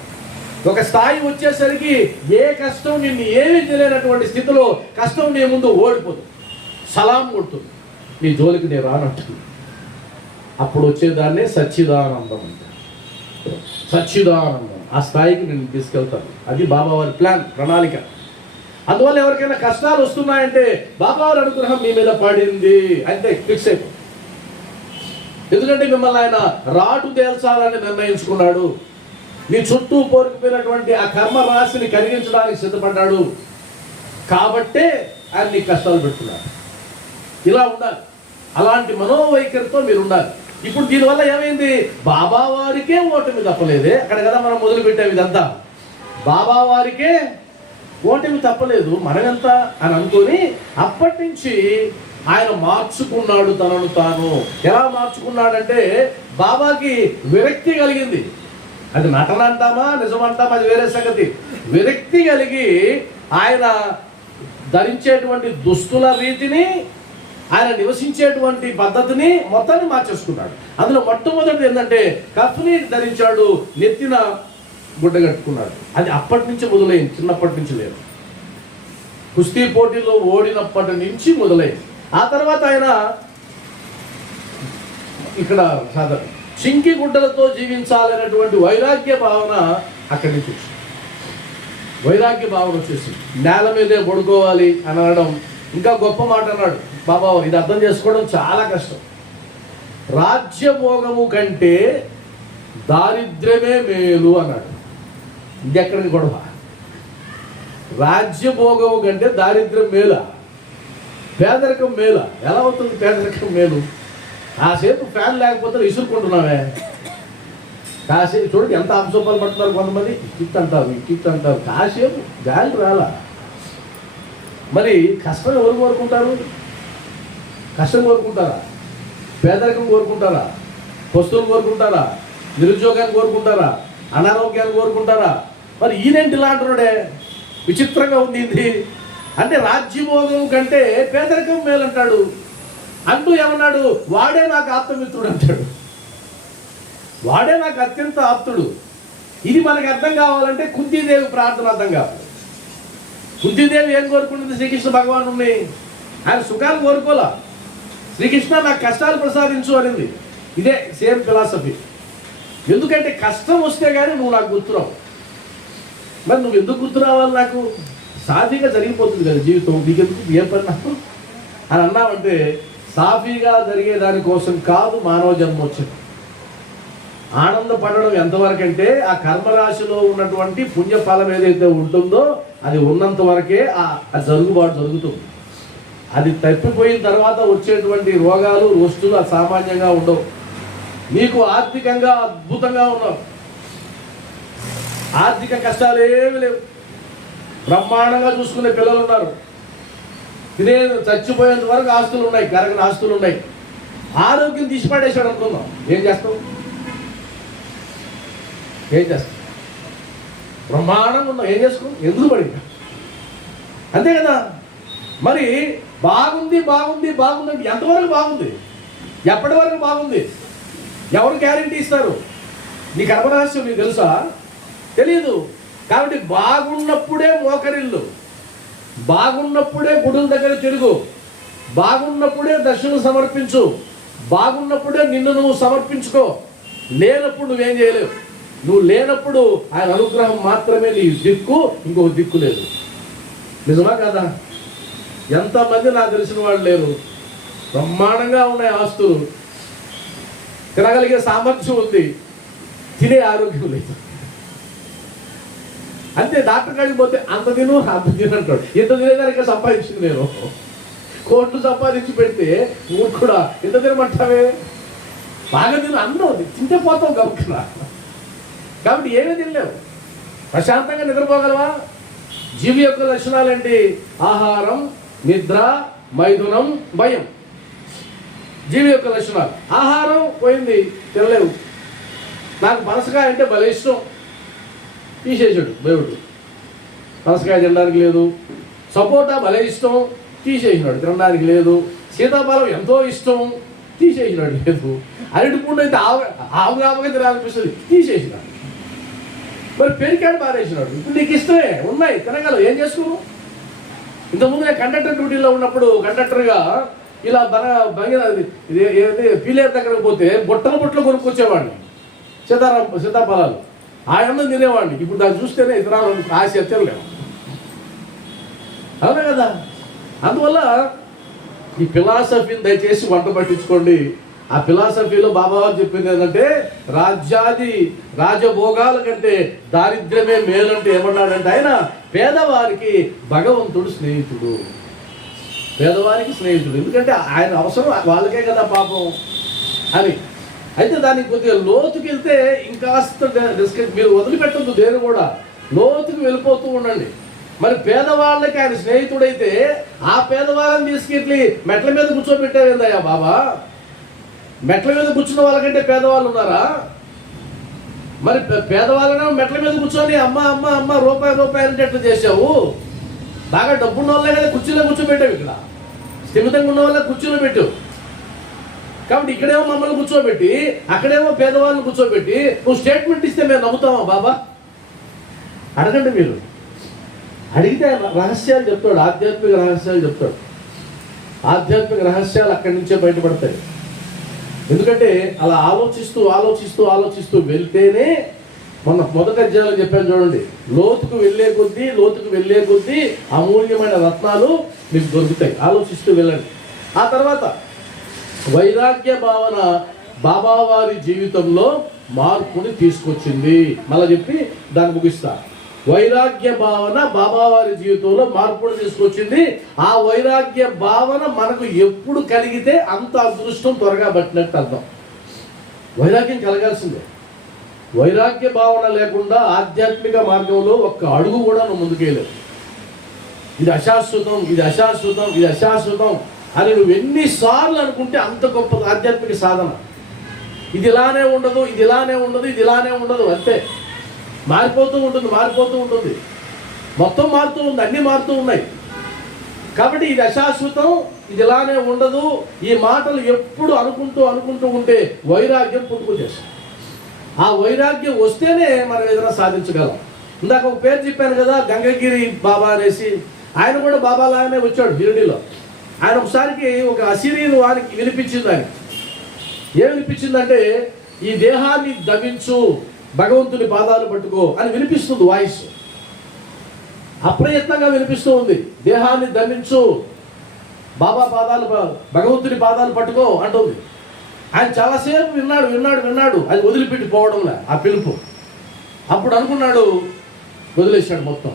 ఒక స్థాయి వచ్చేసరికి ఏ కష్టం నిన్ను ఏమీ తెలియనటువంటి స్థితిలో కష్టం నీ ముందు ఓడిపోతుంది, సలాం కొడుతుంది, నీ జోలికి నేను రానట్టు. అప్పుడు వచ్చేదాన్నే సచ్చిదానందం అంటారు. సచ్చిదానందం ఆ స్థాయికి నేను తీసుకెళ్తాను. అది బాబావారి ప్లాన్, ప్రణాళిక. అందువల్ల ఎవరికైనా కష్టాలు వస్తున్నాయంటే బాబావారి అనుగ్రహం మీ మీద పడింది అంటే ఫిక్స్ అయిపోయింది. ఎందుకంటే మిమ్మల్ని ఆయన రాటు తేల్చాలని నిర్ణయించుకున్నాడు. నీ చుట్టూ పోరుకుపోయినటువంటి ఆ కర్మ రాశిని కరిగించడానికి సిద్ధపడ్డాడు. కాబట్టే ఆయన నీ కష్టాలు పెడుతున్నాడు. ఇలా ఉండాలి. అలాంటి మనోవైఖరితో మీరు ఉండాలి. ఇప్పుడు దీనివల్ల ఏమైంది? బాబా వారికే ఓటమి తప్పలేదే. అక్కడ కదా మనం మొదలు పెట్టాం ఇదంతా. బాబా వారికే ఓటమి తప్పలేదు, మనమెంత అని అనుకొని అప్పటి నుంచి ఆయన మార్చుకున్నాడు తనను తాను. ఎలా మార్చుకున్నాడంటే బాబాకి విరక్తి కలిగింది. అది నటన అంటామా నిజమంటామా అది వేరే సంగతి. విరక్తి కలిగి ఆయన ధరించేటువంటి దుస్తుల రీతిని, ఆయన నివసించేటువంటి పద్ధతిని మొత్తాన్ని మార్చేసుకున్నాడు. అందులో మొట్టమొదటిది ఏంటంటే కఫ్ని ధరించాడు, నెత్తిన గుడ్డ కట్టుకున్నాడు. అది అప్పటి నుంచి మొదలైంది, చిన్నప్పటి నుంచి లేదు. కుస్తీ పోటీలో ఓడినప్పటి నుంచి మొదలైంది. ఆ తర్వాత ఆయన ఇక్కడ చింకి గుడ్డలతో జీవించాలనేటువంటి వైరాగ్య భావన అక్కడి నుంచి వచ్చింది. వైరాగ్య భావన వచ్చేసి నేల మీదే పడుకోవాలి అని అనడం. ఇంకా గొప్ప మాట అన్నాడు బాబా. ఇది అర్థం చేసుకోవడం చాలా కష్టం. రాజ్యభోగము కంటే దారిద్ర్యమే మేలు అన్నాడు. ఇది ఎక్కడికి గొడవ? రాజ్యభోగము కంటే దారిద్ర్యం మేలా? పేదరికం మేలా? ఎలా అవుతుంది పేదరికం మేలు? కాసేపు ఫ్యాన్ లేకపోతే ఇసురుకుంటున్నావే. కాసేపు చూడండి ఎంత అప్సోపాలు పడుతున్నారు కొంతమంది. కిట్ అంటారు. కాసేపు గాలి రాలా. మరి కష్టం ఎవరు కోరుకుంటారు? కష్టం కోరుకుంటారా? పేదరికం కోరుకుంటారా? వస్తువులు కోరుకుంటారా? నిరుద్యోగాన్ని కోరుకుంటారా? అనారోగ్యాన్ని కోరుకుంటారా? మరి ఈయనేంటి ఇలా అంటున్నాడే? విచిత్రంగా ఉంది ఇది. అంటే రాజ్యభోగం కంటే పేదరికం మేలంటాడు. అంటూ ఏమన్నాడు? వాడే నాకు ఆప్తమిత్రుడు అంటాడు. వాడే నాకు అత్యంత ఆప్తుడు. ఇది మనకు అర్థం కావాలంటే కుంతీదేవి ప్రార్థన అర్థం కావాలి. కుంతీదేవి ఏం కోరుకుంటుంది? శ్రీకృష్ణ భగవానుని. ఆయన సుఖాలు కోరుకోలా. శ్రీకృష్ణ నాకు కష్టాలు ప్రసాదించు అనింది. ఇదే సేమ్ ఫిలాసఫీ. ఎందుకంటే కష్టం వస్తే కానీ నువ్వు నాకు గుర్తురావు. మరి నువ్వు ఎందుకు గుర్తు రావాలి? నాకు సాఫీగా జరిగిపోతుంది కదా జీవితం, నీకెందుకు ఏం పని నాకు అని అన్నామంటే, సాఫీగా జరిగే దానికోసం కాదు మానవ జన్మ వచ్చింది. ఆనందపడడం ఎంతవరకు అంటే ఆ కర్మరాశిలో ఉన్నటువంటి పుణ్యఫలం ఏదైతే ఉంటుందో అది ఉన్నంత వరకే ఆ జరుగుబాటు జరుగుతుంది. అది తప్పిపోయిన తర్వాత వచ్చేటువంటి రోగాలు వస్తువులు అసామాన్యంగా ఉండవు. నీకు ఆర్థికంగా అద్భుతంగా ఉన్నావు, ఆర్థిక కష్టాలు ఏమి లేవు, బ్రహ్మాండంగా చూసుకునే పిల్లలు ఉన్నారు, తినే చచ్చిపోయేంత వరకు ఆస్తులు ఉన్నాయి, కరగని ఆస్తులు ఉన్నాయి. ఆరోగ్యం తీసిపడేశాడు అనుకుందాం, ఏం చేస్తావు? బ్రహ్మాండంగా ఉన్నావు, ఏం చేసుకో? ఎందుకు పడింది? అంతే కదా. మరి బాగుంది అంటే ఎంతవరకు బాగుంది? ఎప్పటి వరకు బాగుంది? ఎవరు గ్యారెంటీ ఇస్తారు? నీ కర్మరహస్యం నీకు తెలుసా? తెలియదు. కాబట్టి బాగున్నప్పుడే మోకరిల్లు, బాగున్నప్పుడే గుడుల దగ్గర తిరుగు, బాగున్నప్పుడే దర్శనం సమర్పించు, బాగున్నప్పుడే నిన్ను నువ్వు సమర్పించుకో. లేనప్పుడు నువ్వేం చేయలేవు. నువ్వు లేనప్పుడు ఆయన అనుగ్రహం మాత్రమే నీ దిక్కు, ఇంకొక దిక్కు లేదు. నిజమా కదా? ఎంతమంది నాకు తెలిసిన వాళ్ళు లేరు, బ్రహ్మాండంగా ఉన్నాయి ఆస్తులు, తినగలిగే సామర్థ్యం ఉంది, తినే ఆరోగ్యం లేదు. అంతే. డాక్టర్ కాడికి పోతే అంత తిను అంటాడు. ఇంత తినేదానికి సంపాదించింది నేను, కోట్లు సంపాదించి పెడితే నువ్వు కూడా ఇంత తినమంటావే? బాగా తిను అన్నావు, తింటే పోతావు గబుక్కున. కాబట్టి ఏమీ తినలేవు. ప్రశాంతంగా నిద్రపోగలవా? జీవి యొక్క లక్షణాలు ఏంటి? ఆహారం, నిద్ర, మైథునం, భయం. జీవి యొక్క లక్షణాలు. ఆహారం పోయింది, తినలేవు. నాకు పనసకాయ అంటే భలే ఇష్టం, తీసేసాడు దేవుడు, పనసకాయ తినడానికి లేదు. సపోటా భలే ఇష్టం, తీసేసినాడు, తినడానికి లేదు. సీతాఫలం ఎంతో ఇష్టం, తీసేసినాడు, లేదు. అరటిపండు అయితే ఆవుగా తినాలనిపిస్తుంది, తీసేసినాడు. మరి పెరికాడు పారేసినాడు. ఇప్పుడు నీకు ఇష్టమే ఉన్నాయి, తినగలవు, ఏం చేసుకోవు? ఇంతకుముందు నేను కండక్టర్ డ్యూటీలో ఉన్నప్పుడు కండక్టర్గా ఇలా పీలేరు దగ్గరకు పోతే బుట్టలు కొనుక్కొచ్చేవాడిని, సీతాఫలాలు. ఆయన తినేవాడిని. ఇప్పుడు దాన్ని చూస్తేనే ఇతరాలు ఆశ తినలేము. అవునా కదా? అందువల్ల ఈ ఫిలాసఫీని దయచేసి వంట పట్టించుకోండి. ఆ ఫిలాసఫీలో బాబావారు చెప్పింది ఏంటంటే రాజభోగాల కంటే దారిద్ర్యమే మేలంటే ఏమన్నాడంటే ఆయన పేదవారికి భగవంతుడు స్నేహితుడు. పేదవారికి స్నేహితుడు. ఎందుకంటే ఆయన అవసరం వాళ్ళకే కదా పాపం అని. అయితే దానికి కొద్దిగా లోతుకి వెళ్తే ఇంకాస్త మీరు వదిలిపెట్టద్దు దేని కూడా, లోతుకి వెళ్ళిపోతూ ఉండండి. మరి పేదవాళ్ళకి ఆయన స్నేహితుడైతే ఆ పేదవాళ్ళని తీసుకెళ్ళి మెట్ల మీద కూర్చోబెట్టావేందయ్యా బాబా? మెట్ల మీద కూర్చున్న వాళ్ళకంటే పేదవాళ్ళు ఉన్నారా? మరి పేదవాళ్ళను మెట్ల మీద కూర్చొని అమ్మ అమ్మ అమ్మ రూపాయి రూపాయి అంటే ఎట్లా చేసావు? బాగా డబ్బున్న వాళ్ళే కదా కుర్చీలో కూర్చోబెట్టావు, ఇక్కడ స్థిమితంగా ఉన్న వాళ్ళ కుర్చీలో పెట్టావు. కాబట్టి ఇక్కడేమో మమ్మల్ని కూర్చోబెట్టి అక్కడేమో పేదవాళ్ళని కూర్చోబెట్టి నువ్వు స్టేట్మెంట్ ఇస్తే మేము నమ్ముతామా బాబా? అడగండి మీరు. అడిగితే రహస్యాలు చెప్తాడు, ఆధ్యాత్మిక రహస్యాలు చెప్తాడు. ఆధ్యాత్మిక రహస్యాలు అక్కడి నుంచే బయటపడతాయి. ఎందుకంటే అలా ఆలోచిస్తూ ఆలోచిస్తూ ఆలోచిస్తూ వెళ్తేనే, మొదటి అధ్యాయంలో చెప్పాను చూడండి, లోతుకు వెళ్ళే కొద్దీ అమూల్యమైన రత్నాలు మీకు దొరుకుతాయి. ఆలోచిస్తూ వెళ్ళండి. ఆ తర్వాత వైరాగ్య భావన బాబావారి జీవితంలో మార్పుని తీసుకొచ్చింది. మళ్ళీ చెప్పి దాన్ని ముగిస్తా. వైరాగ్య భావన బాబావారి జీవితంలో మార్పుని తీసుకొచ్చింది. ఆ వైరాగ్య భావన మనకు ఎప్పుడు కలిగితే అంత అదృష్టం త్వరగా పట్టినట్టు అర్థం. వైరాగ్యం కలగాల్సిందే. వైరాగ్య భావన లేకుండా ఆధ్యాత్మిక మార్గంలో ఒక్క అడుగు కూడా నువ్వు ముందుకెళ్ళవు. ఇది అశాశ్వతం, ఇది అశాశ్వతం, ఇది అశాశ్వతం అని నువ్వు ఎన్నిసార్లు అనుకుంటే అంత గొప్ప ఆధ్యాత్మిక సాధన. ఇది ఇలానే ఉండదు, ఇది ఇలానే ఉండదు, ఇది ఇలానే ఉండదు, అంతే. మారిపోతూ ఉంటుంది. మొత్తం మారుతూ ఉంది, అన్నీ మారుతూ ఉన్నాయి. కాబట్టి ఇది అశాశ్వతం, ఇది ఇలానే ఉండదు. ఈ మాటలు ఎప్పుడు అనుకుంటూ ఉంటే వైరాగ్యం పుట్టుకొచ్చేస్తుంది. ఆ వైరాగ్యం వస్తేనే మనం ఏదైనా సాధించగలం. ఇందాక ఒక పేరు చెప్పాను కదా, గంగగిరి బాబా అనేసి. ఆయన కూడా బాబాలాగానే వచ్చాడు షిరిడీలో. ఆయన ఒకసారికి ఒక అసిరియన్ వారికి వినిపించింది. ఆయన ఏం వినిపించిందంటే, ఈ దేహాన్ని దమించు, భగవంతుని పాదాలు పట్టుకో అని వినిపిస్తుంది వాయిస్. అప్రయత్నంగా వినిపిస్తూ ఉంది. దేహాన్ని దమించు, బాబా పాదాలు, భగవంతుని పాదాలు పట్టుకో అంటుంది. ఆయన చాలాసేపు విన్నాడు. అది వదిలిపెట్టి పోవడంలే ఆ పిలుపు. అప్పుడు అనుకున్నాడు, వదిలేశాడు. మొత్తం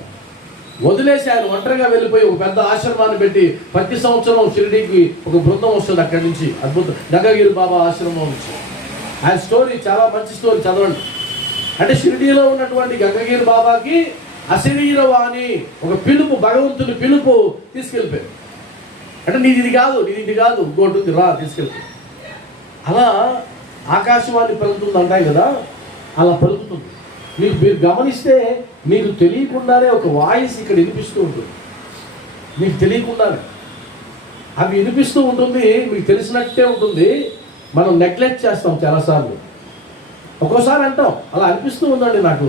వదిలేసి ఆయన ఒంటరిగా వెళ్ళిపోయి ఒక పెద్ద ఆశ్రమాన్ని పెట్టి ప్రతి సంవత్సరం షిరిడీకి ఒక బృందం వస్తుంది అక్కడి నుంచి. అద్భుతం, గంగగిరి బాబా ఆశ్రమం నుంచి. ఆయన స్టోరీ చాలా మంచి స్టోరీ, చదవండి. అంటే షిరిడీలో ఉన్నటువంటి గంగగిరి బాబాకి అశరీరవాణి ఒక పిలుపు, భగవంతుని పిలుపు తీసుకెళ్ళిపోయాడు. అంటే నీది ఇది కాదు, ఇంకోటి రా తీసుకెళ్ళిపోయి. అలా ఆకాశవాణి పలుకుతుంది అంటాయి కదా, అలా పలుకుతుంది. మీరు గమనిస్తే మీకు తెలియకుండానే ఒక వాయిస్ ఇక్కడ వినిపిస్తూ ఉంటుంది. మీకు తెలియకుండానే అవి వినిపిస్తూ ఉంటుంది. మీకు తెలిసినట్టే ఉంటుంది. మనం నెగ్లెక్ట్ చేస్తాం చాలాసార్లు. ఒక్కోసారి అంటాం, అలా అనిపిస్తూ ఉందండి నాకు,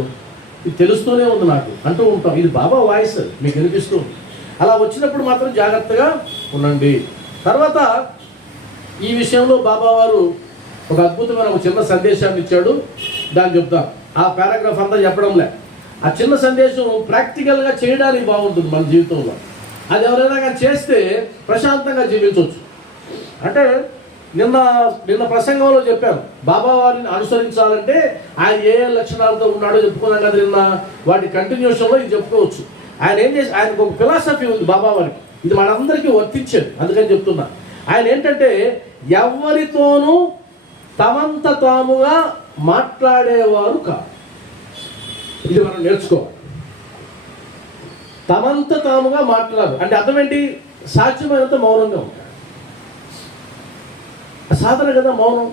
ఇది తెలుస్తూనే ఉంది నాకు అంటూ ఉంటాం. ఇది బాబా వాయిస్ మీకు వినిపిస్తూ ఉంది. అలా వచ్చినప్పుడు మాత్రం జాగ్రత్తగా ఉండండి. తర్వాత ఈ విషయంలో బాబా వారు ఒక అద్భుతమైన ఒక చిన్న సందేశాన్ని ఇచ్చాడు. దాన్ని చెప్తాను. ఆ పారాగ్రాఫ్ అంతా చెప్పడంలే. ఆ చిన్న సందేశం ప్రాక్టికల్గా చేయడానికి బాగుంటుంది మన జీవితంలో. అది ఎవరైనా కానీ చేస్తే ప్రశాంతంగా జీవించవచ్చు. అంటే నిన్న ప్రసంగంలో చెప్పాను, బాబా వారిని అనుసరించాలంటే ఆయన ఏ లక్షణాలతో ఉన్నాడో చెప్పుకున్నాం కదా నిన్న. వాటి కంటిన్యూషన్లో ఇది చెప్పుకోవచ్చు. ఆయన ఏం చేసి, ఆయనకు ఒక ఫిలాసఫీ ఉంది బాబా వారికి. ఇది మనందరికీ వర్తించేది, అందుకని చెప్తున్నా. ఆయన ఏంటంటే, ఎవరితోనూ తమంత తాముగా మాట్లాడేవారు కాదు. ఇది మనం నేర్చుకోవాలి. తమంత తాముగా మాట్లాడారు అంటే అర్థం ఏంటి? సాధ్యమైనంత మౌనంగా ఉంటాడు. సాధన కదా మౌనం.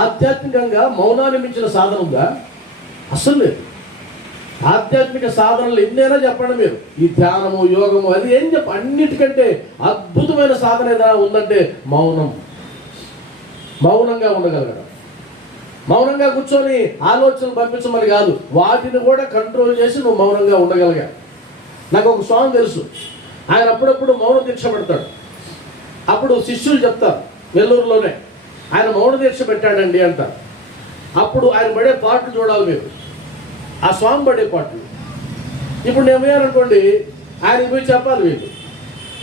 ఆధ్యాత్మికంగా మౌనాన్ని మించిన సాధన ఉందా? అస్సలు లేదు. ఆధ్యాత్మిక సాధనలు ఎన్నైనా చెప్పండి మీరు, ఈ ధ్యానము, యోగము, అది ఏం అన్నిటికంటే అద్భుతమైన సాధన ఏదైనా ఉందంటే మౌనం. మౌనంగా ఉండగలగడం. మౌనంగా కూర్చొని ఆలోచనలు పంపించమని కాదు, వాటిని కూడా కంట్రోల్ చేసి నువ్వు మౌనంగా ఉండగలిగా. నాకు ఒక సాంగ్ తెలుసు. ఆయన అప్పుడప్పుడు మౌన దీక్ష పెడతాడు. అప్పుడు శిష్యులు చెప్తారు, నెల్లూరులోనే ఆయన మౌన దీక్ష పెట్టాడండి అంటారు. అప్పుడు ఆయన పడే పాటలు చూడాలి మీరు, ఆ సాంగ్ పడే పాటలు. ఇప్పుడు నేను ఏమనుకోండి, ఆయన పోయి చెప్పాలి వీళ్ళు,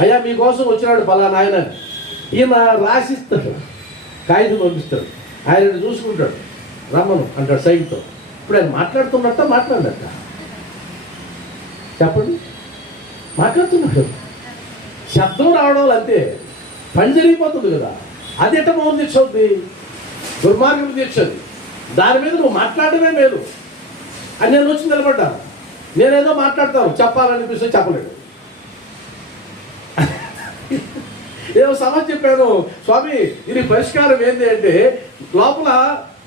అయ్యా మీకోసం వచ్చినాడు పలానా ఆయన. ఈయన రాసిస్తాడు, కాగితం పంపిస్తాడు, ఆయన చూసుకుంటాడు, రమ్మను అంటాడు సైకిల్తో. ఇప్పుడు ఆయన మాట్లాడట చెప్పండి, మాట్లాడుతున్నాడు, శబ్దం రావడం అంతే, పని జరిగిపోతుంది కదా. అది ఎట్ట మౌనం దీక్ష అవుద్ది? దుర్మార్గం దీక్షది, దాని మీద నువ్వు మాట్లాడమే మేలు అని నేను వచ్చి నిలబడ్డాను. నేనేదో మాట్లాడతాను, చెప్పాలనిపిస్తే చెప్పలేడు. ఏదో సమస్య చెప్పాను, స్వామి ఇది పరిష్కారం ఏంటి అంటే, లోపల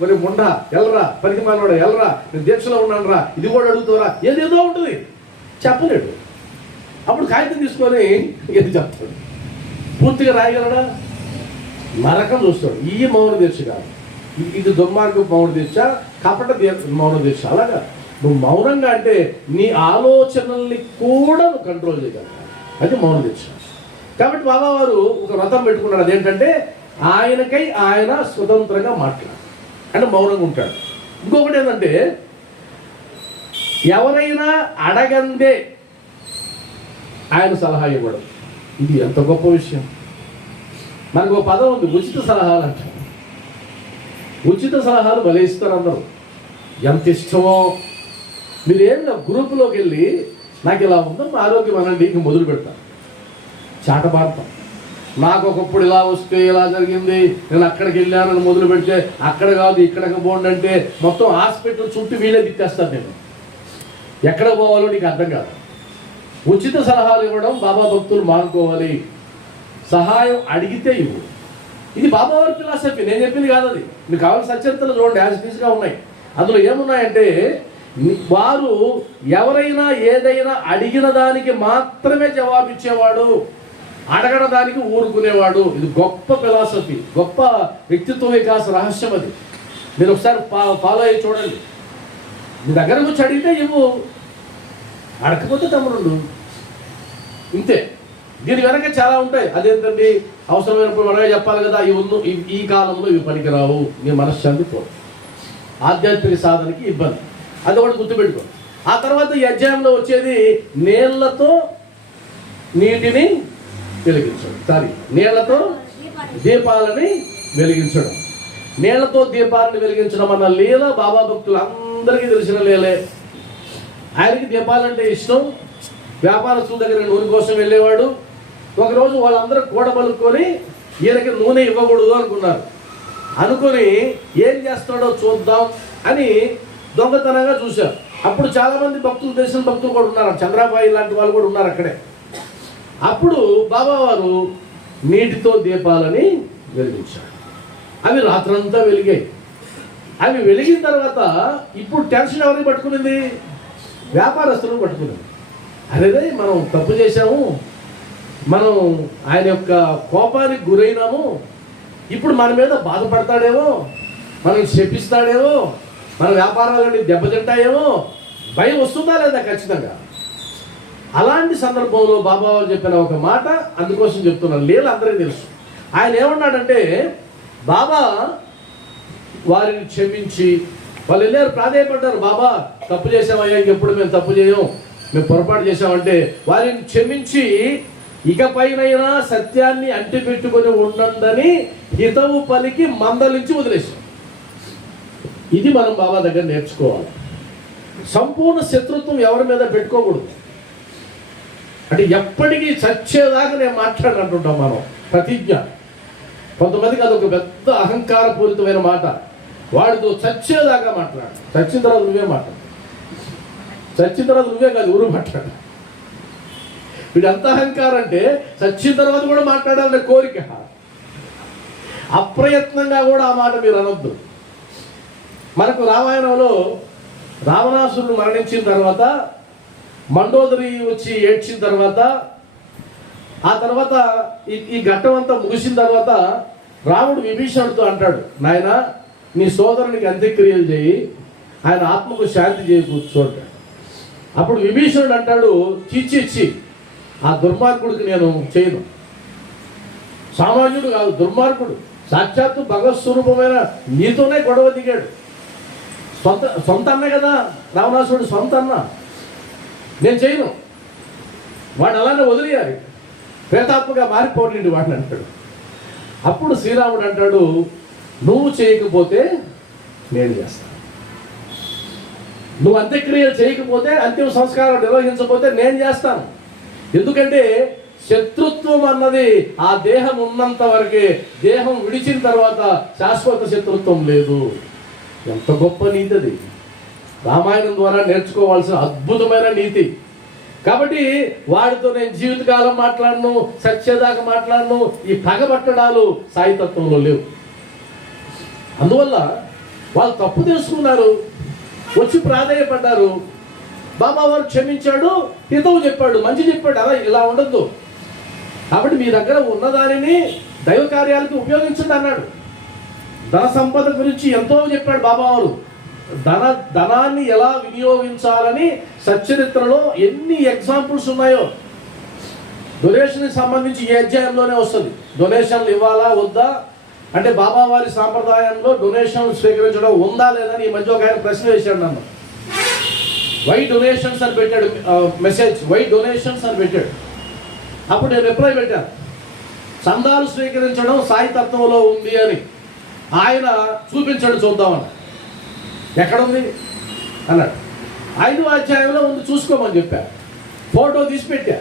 మరి ముండ ఎల్లరా, పనికి మానవాడ ఎల్లరా, నేను దీక్షలో ఉన్నాను రా, ఇది కూడా అడుగుతారా, ఏదేదో ఉంటుంది, చెప్పలేడు. అప్పుడు కాగితం తీసుకొని ఏది చెప్తాడు, పూర్తిగా రాయగలడా? నరకం చూస్తాడు. ఈ మౌన దీక్ష కాదు, ఇది దుర్మార్గం మౌన దీక్ష, కపట మౌన దీక్ష. అలాగా నువ్వు మౌనంగా అంటే నీ ఆలోచనల్ని కూడా నువ్వు కంట్రోల్ చేయగలవు, అది మౌన దీక్ష. కాబట్టి బాబావారు ఒక వ్రతం పెట్టుకున్నాడు, అదేంటంటే ఆయనకై ఆయన స్వతంత్రంగా మాట్లాడు, అంటే మౌనంగా ఉంటాడు. ఇంకొకటి ఏంటంటే ఎవరైనా అడగందే ఆయన సలహా ఇవ్వడం. ఇది ఎంత గొప్ప విషయం. మనకు ఒక పదం ఉంది, ఉచిత సలహాలు అంటారు. ఉచిత సలహాలు భలే ఇస్తారు అందరూ, ఎంత ఇష్టమో. మీరు ఏం గ్రూపులోకి వెళ్ళి నాకు ఇలా ఉందో మా ఆరోగ్యం అనండి, ఇంక మొదలు పెడతాను చాటబాడతాం. నాకు ఒకప్పుడు ఇలా వస్తే ఇలా జరిగింది, నేను అక్కడికి వెళ్ళానని మొదలు పెడితే అక్కడ కాదు ఇక్కడికి పోండి అంటే మొత్తం హాస్పిటల్ చుట్టూ వీళ్ళే తిట్టేస్తాను. నేను ఎక్కడ పోవాలో నీకు అర్థం కాదు. ఉచిత సలహాలు ఇవ్వడం బాబా భక్తులు మానుకోవాలి. సహాయం అడిగితే ఇవ్వు. ఇది బాబావారి ఫిలాసఫీ, నేను చెప్పింది కాదు. అది మీకు కావాల్సిన సచరిత్రలు చూడండి, యాజ్ ఇట్ ఈస్గా ఉన్నాయి. అందులో ఏమున్నాయంటే వారు ఎవరైనా ఏదైనా అడిగిన దానికి మాత్రమే జవాబిచ్చేవాడు, అడగడం దానికి ఊరుకునేవాడు. ఇది గొప్ప ఫిలాసఫీ, గొప్ప వ్యక్తిత్వ వికాస రహస్యం. అది మీరు ఒకసారి ఫాలో అయ్యి చూడండి. మీ దగ్గర వచ్చి అడిగితే ఇవ్వు, అడగకపోతే తమ్ముడు ఇంతే. దీని వెనక చాలా ఉంటాయి. అదేంటండి, అవసరమైనప్పుడు మనమే చెప్పాలి కదా, ఈ కాలంలో ఇవి పనికిరావు, నీ మనశ్శాంతి పోదు, ఆధ్యాత్మిక సాధనకి ఇబ్బంది, అది ఒకటి గుర్తుపెట్టుకో. ఆ తర్వాత ఈ అధ్యాయంలో వచ్చేది నీళ్లతో నీటిని వెలిగించడం, నీళ్లతో దీపాలని వెలిగించడం. నీళ్లతో దీపాలను వెలిగించడం అన్న లీల బాబా భక్తులు అందరికీ తెలిసిన లీలే. ఆయనకి దీపాలంటే ఇష్టం. వ్యాపారస్తుల దగ్గర నూనె కోసం వెళ్ళేవాడు. ఒకరోజు వాళ్ళందరూ కూడబలుకొని ఈయనకి నూనె ఇవ్వకూడదు అనుకుని ఏం చేస్తాడో చూద్దాం అని దొంగతనంగా చూశారు. అప్పుడు చాలామంది భక్తులు, తెలిసిన భక్తులు కూడా ఉన్నారు, చంద్రాబాయి లాంటి వాళ్ళు కూడా ఉన్నారు అక్కడే. అప్పుడు బాబావారు నీటితో దీపాలని వెలిగించారు. అవి రాత్రంతా వెలిగాయి. అవి వెలిగిన తర్వాత ఇప్పుడు టెన్షన్ ఎవరిని పట్టుకునింది? వ్యాపారస్తులను పట్టుకునింది. అరేదే మనం తప్పు చేశాము, మనం ఆయన యొక్క కోపానికి గురైనాము, ఇప్పుడు మన మీద బాధపడతాడేమో, మనం శపిస్తాడేమో, మన వ్యాపారాలన్నీ దెబ్బతింటాయేమో, భయం వస్తుందా లేదా? ఖచ్చితంగా. అలాంటి సందర్భంలో బాబా వారు చెప్పిన ఒక మాట, అందుకోసం చెప్తున్నాను, లీల అందరికీ తెలుసు. ఆయన ఏమన్నాడంటే, బాబా వారిని క్షమించి, వాళ్ళు వెళ్ళారు, ప్రాధేయపడ్డారు, బాబా తప్పు చేసామయ్యా, ఇంకెప్పుడు మేము తప్పు చేయం, మేము పొరపాటు చేసామంటే వారిని క్షమించి ఇకపైనైనా సత్యాన్ని అంటిపెట్టుకొని ఉండండి హితవు పలికి మందలించి వదిలేశాం. ఇది మనం బాబా దగ్గర నేర్చుకోవాలి. సంపూర్ణ శత్రుత్వం ఎవరి మీద పెట్టుకోకూడదు. అంటే ఎప్పటికీ చచ్చేదాకా నేను మాట్లాడినట్టుంటాం మనం, ప్రతిజ్ఞ. కొంతమందికి అదొక పెద్ద అహంకారపూరితమైన మాట. వాడితో చచ్చేదాకా మాట్లాడు, చచ్చిన తర్వాత నువ్వే మాట్లాడు, చచ్చిన తర్వాత నువ్వే కాదు ఊరు మాట్లాడు. వీడు ఎంత అహంకారం అంటే చచ్చిన తర్వాత కూడా మాట్లాడాలనే కోరిక. అప్రయత్నంగా కూడా ఆ మాట మీరు అనొద్దు. మనకు రామాయణంలో రావణాసురుడు మరణించిన తర్వాత, మండోదరి వచ్చి ఏడ్చిన తర్వాత, ఆ తర్వాత ఈ ఘట్టం అంతా ముగిసిన తర్వాత రాముడు విభీషణుడితో అంటాడు, నాయన నీ సోదరునికి అంత్యక్రియలు చేయి, ఆయన ఆత్మకు శాంతి చేకూర్చు అంటాడు. అప్పుడు విభీషణుడు అంటాడు, చిచ్చి ఆ దుర్మార్గుడికి నేను చేయను. సామాన్యుడు కాదు, దుర్మార్గుడు, సాక్షాత్తు భగవత్ స్వరూపమైన నీతోనే గొడవ దిగాడు. సొంత అన్న కదా రావణాసురుడు, సొంత అన్న, నేను చేయను. వాడు అలానే వదిలేయాలి, ప్రేతాత్మగా మారిపోండి వాడిని అంటాడు. అప్పుడు శ్రీరాముడు అంటాడు, నువ్వు చేయకపోతే నేను చేస్తాను, నువ్వు అంత్యక్రియలు చేయకపోతే, అంతిమ సంస్కారం నిర్వహించకపోతే నేను చేస్తాను. ఎందుకంటే శత్రుత్వం అన్నది ఆ దేహం ఉన్నంత వరకే, దేహం విడిచిన తర్వాత శాశ్వత శత్రుత్వం లేదు. ఎంత గొప్ప నీతి అది! రామాయణం ద్వారా నేర్చుకోవాల్సిన అద్భుతమైన నీతి. కాబట్టి వాడితో నేను జీవితకాలం మాట్లాడను, సత్యదాకా మాట్లాడను, ఈ పగబట్టడాలు సాయితత్వంలో లేవు. అందువల్ల వాళ్ళు తప్పు తెలుసుకున్నారు, వచ్చి ప్రాధేయపడ్డారు. బాబా వారు క్షమించాడు, హితవు చెప్పాడు, మంచి చెప్పాడు. అలా ఇలా ఉండద్దు. కాబట్టి మీ దగ్గర ఉన్నదానిని దైవ కార్యాలకి ఉపయోగించండి అన్నాడు. ధన సంపద గురించి ఎంతో చెప్పాడు బాబావారు. ధనాన్ని ఎలా వినియోగించాలని సచ్చరిత్రలో ఎన్ని ఎగ్జాంపుల్స్ ఉన్నాయో. డొనేషన్కి సంబంధించి ఈ అధ్యాయంలోనే వస్తుంది. డొనేషన్లు ఇవ్వాలా వద్దా అంటే బాబావారి సాంప్రదాయంలో డొనేషన్లు స్వీకరించడం ఉందా లేదని ఈ మధ్య ఒక ఆయన ప్రశ్న వేశాడు నన్ను. వై డొనేషన్స్ అని పెట్టాడు మెసేజ్, వై డొనేషన్స్ అని పెట్టాడు. అప్పుడు నేను రిప్లై పెట్టాను, చందాలు స్వీకరించడం సాయి తత్వంలో ఉంది అని. ఆయన చూపించండి చూద్దామని. ఎక్కడుంది అన్నాడు. 5వ అధ్యాయంలో ఉంది, చూసుకోమని చెప్పారు. ఫోటో తీసి పెట్టా.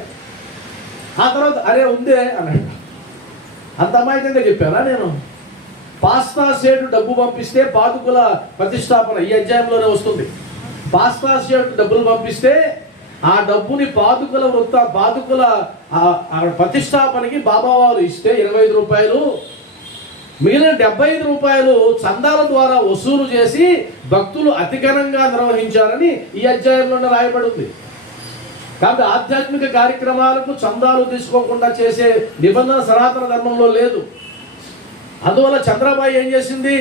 ఆ తర్వాత అరే ఉందే అన్నాడు. అంత అమాయకంగా చెప్పానా నేను? పాస్తా షేటు డబ్బు పంపిస్తే పాదుకుల ప్రతిష్టాపన ఈ అధ్యాయంలోనే వస్తుంది. పాస్తా షేటు డబ్బులు పంపిస్తే ఆ డబ్బుని పాదుకుల ప్రతిష్టాపనకి బాబావారు ఇస్తే 25 రూపాయలు, మిగిలిన 75 రూపాయలు చందాల ద్వారా వసూలు చేసి భక్తులు అతి ఘనంగా నిర్వహించారని ఈ అధ్యాయంలోనే రాయబడింది. కాబట్టి ఆధ్యాత్మిక కార్యక్రమాలకు చందాలు తీసుకోకుండా చేసే నిబంధన సనాతన ధర్మంలో లేదు. అందువల్ల చంద్రాబాయి ఏం చేసింది?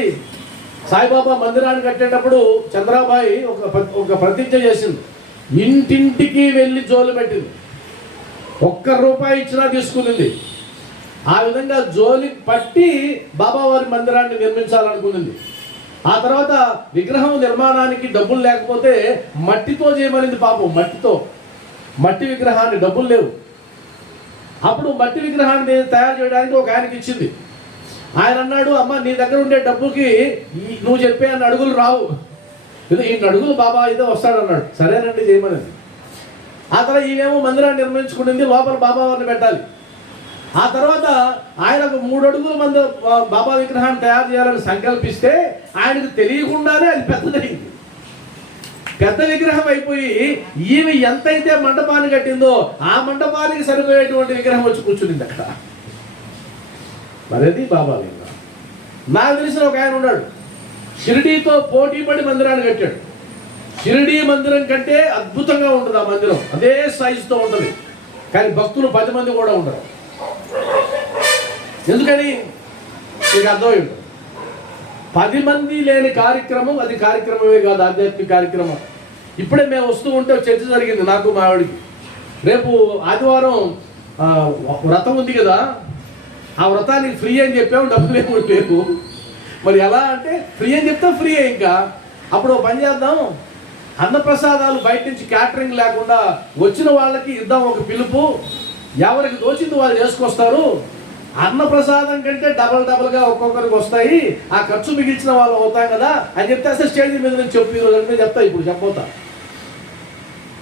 సాయిబాబా మందిరాన్ని కట్టేటప్పుడు చంద్రాబాయి ఒక ప్రతిజ్ఞ చేసింది. ఇంటింటికి వెళ్ళి జోలు పెట్టింది. ₹1 ఇచ్చినా తీసుకునింది. ఆ విధంగా జోలి పట్టి బాబావారి మందిరాన్ని నిర్మించాలనుకునింది. ఆ తర్వాత విగ్రహం నిర్మాణానికి డబ్బులు లేకపోతే మట్టితో చేయమనింది. పాపం మట్టి విగ్రహాన్ని, డబ్బులు లేవు. అప్పుడు మట్టి విగ్రహాన్ని తయారు చేయడానికి ఒక ఆయనకి ఇచ్చింది. ఆయన అన్నాడు, అమ్మ నీ దగ్గర ఉండే డబ్బుకి నువ్వు చెప్పే అన్న అడుగులు రావు, ఈ అడుగులు బాబా అయితే వస్తాడన్నాడు. సరేనండి చేయమనింది. ఆ తర్వాత ఈమెమో మందిరాన్ని నిర్మించుకునింది, లోపల బాబావారిని పెట్టాలి. ఆ తర్వాత ఆయనకు 3 అడుగుల మంది బాబా విగ్రహాన్ని తయారు చేయాలని సంకల్పిస్తే ఆయనకు తెలియకుండానే అది పెద్దదైంది. పెద్ద విగ్రహం అయిపోయి ఈమె ఎంతైతే మండపాన్ని కట్టిందో ఆ మండపానికి సరిపోయేటువంటి విగ్రహం వచ్చి కూర్చునింది అక్కడ. మరేది బాబా విగ్రహం. నాకు తెలిసిన ఒక ఆయన ఉన్నాడు, షిరిడీతో పోటీ పడి మందిరాన్ని కట్టాడు. షిరిడీ మందిరం కంటే అద్భుతంగా ఉంటుంది ఆ మందిరం, అదే సైజుతో ఉంటుంది. కానీ భక్తులు 10 మంది కూడా ఉండరు. ఎందుకని మీకు అర్థమైంది. 10 మంది లేని కార్యక్రమం అది కార్యక్రమమే కాదు, ఆధ్యాత్మిక కార్యక్రమం. ఇప్పుడే మేము వస్తూ ఉంటే చర్చ జరిగింది నాకు మా ఆవిడికి. రేపు ఆదివారం వ్రతం ఉంది కదా, ఆ వ్రతానికి ఫ్రీ అని చెప్పాము, డబ్బులు ఏమో లేవు. మరి ఎలా అంటే ఫ్రీ అని చెప్తే ఫ్రీ. ఇంకా అప్పుడు పని చేద్దాం, అన్నప్రసాదాలు బయట నుంచి క్యాటరింగ్ లేకుండా వచ్చిన వాళ్ళకి ఇద్దాం ఒక పిలుపు, ఎవరికి దోచింది వాళ్ళు చేసుకొస్తారు. అన్నప్రసాదం కంటే డబల్గా ఒక్కొక్కరికి వస్తాయి, ఆ ఖర్చు మిగిల్చిన వాళ్ళు అవుతాం కదా అని చెప్తే అసలు స్టేజ్ మీద నుంచి చెప్పి ఈరోజు చెప్తా, ఇప్పుడు చెప్పవుతా.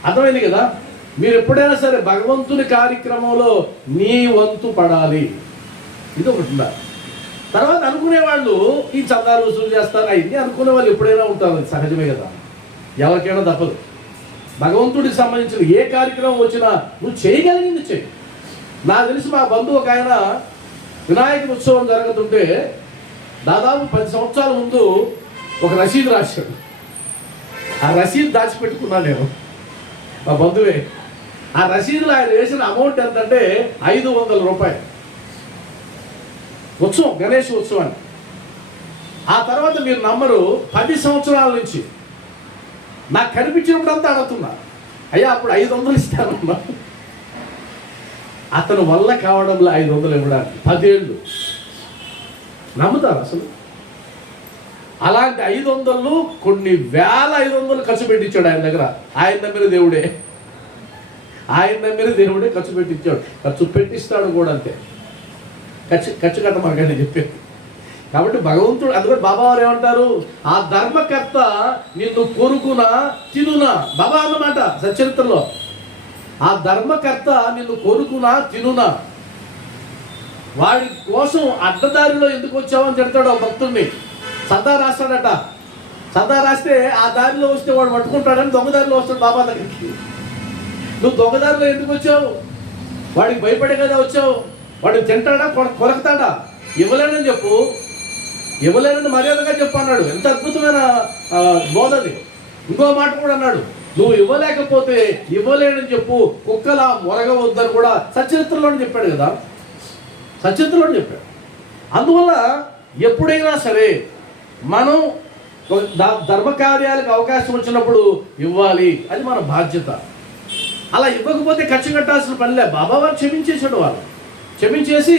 అర్థమైంది కదా? మీరు ఎప్పుడైనా సరే భగవంతుని కార్యక్రమంలో నీ వంతు పడాలి, ఇది ఒకటి ఉండాలి. తర్వాత అనుకునేవాళ్ళు ఈ చందాలు వసూలు చేస్తారు, అయింది అనుకునే వాళ్ళు ఎప్పుడైనా ఉంటారు, సహజమే కదా, ఎవరికైనా తప్పదు. భగవంతుడికి సంబంధించిన ఏ కార్యక్రమం వచ్చినా నువ్వు చేయగలిగింది చెయ్యి. నాకు తెలిసి మా బంధువు ఒక ఆయన వినాయక ఉత్సవం జరుగుతుంటే దాదాపు 10 సంవత్సరాల ముందు ఒక రసీదు రాశాడు. ఆ రసీదు దాచిపెట్టుకున్నాను నేను, మా బంధువే. ఆ రసీదులో ఆయన వేసిన అమౌంట్ ఎంతంటే 500 రూపాయలు. ఉత్సవం, గణేష్ ఉత్సవాన్ని. ఆ తర్వాత మీరు నమ్మరు, 10 సంవత్సరాల నుంచి నాకు కనిపించినప్పుడు అంతా అడుగుతున్నా, అయ్యా అప్పుడు 500 ఇస్తానమ్మా. అతను వల్ల కావడంలో 500 ఇవ్వడానికి 10 ఏళ్ళు. నమ్ముతారు అసలు? అలాంటి 500 కొన్ని వేల 500 ఖర్చు పెట్టించాడు ఆయన దగ్గర. ఆయన నమ్మిన దేవుడే ఖర్చు పెట్టించాడు, ఖర్చు పెట్టిస్తాడు కూడా అంతే. ఖర్చు కట్టమాకండి చెప్పేది. కాబట్టి భగవంతుడు, అందుకని బాబావారు ఏమంటారు, ఆ ధర్మకర్త నిన్ను కొరుకునా తినునా, బాబా అన్నమాట సచరిత్రలో. ఆ ధర్మకర్త నిన్ను కొనుకునా తినునా, వాడి కోసం అడ్డదారిలో ఎందుకు వచ్చావని తిడతాడు ఆ భక్తుడిని. సదా రాస్తాడట. సదా రాస్తే ఆ దారిలో వస్తే వాడు పట్టుకుంటాడని దొంగదారిలో వస్తాడు బాబా దగ్గరికి. నువ్వు దొంగదారిలో ఎందుకు వచ్చావు? వాడికి భయపడే కదా వచ్చావు. వాడు తింటాడా కొరకుతాడా? ఇవ్వలేనని చెప్పు, ఇవ్వలేనని మర్యాదగా చెప్పు అన్నాడు. ఎంత అద్భుతమైన బోధది. ఇంకో మాట కూడా అన్నాడు, నువ్వు ఇవ్వలేకపోతే ఇవ్వలేనని చెప్పు, కుక్కలా మొరగవద్దని కూడా సచరిత్రలోనే చెప్పాడు కదా, సచరిత్రలోనే చెప్పాడు. అందువల్ల ఎప్పుడైనా సరే మనం ధర్మకార్యాలకు అవకాశం వచ్చినప్పుడు ఇవ్వాలి, అది మన బాధ్యత. అలా ఇవ్వకపోతే ఖర్చు కట్టాల్సిన పనిలే. బాబావారు క్షమించేశాడు, వాళ్ళు క్షమించేసి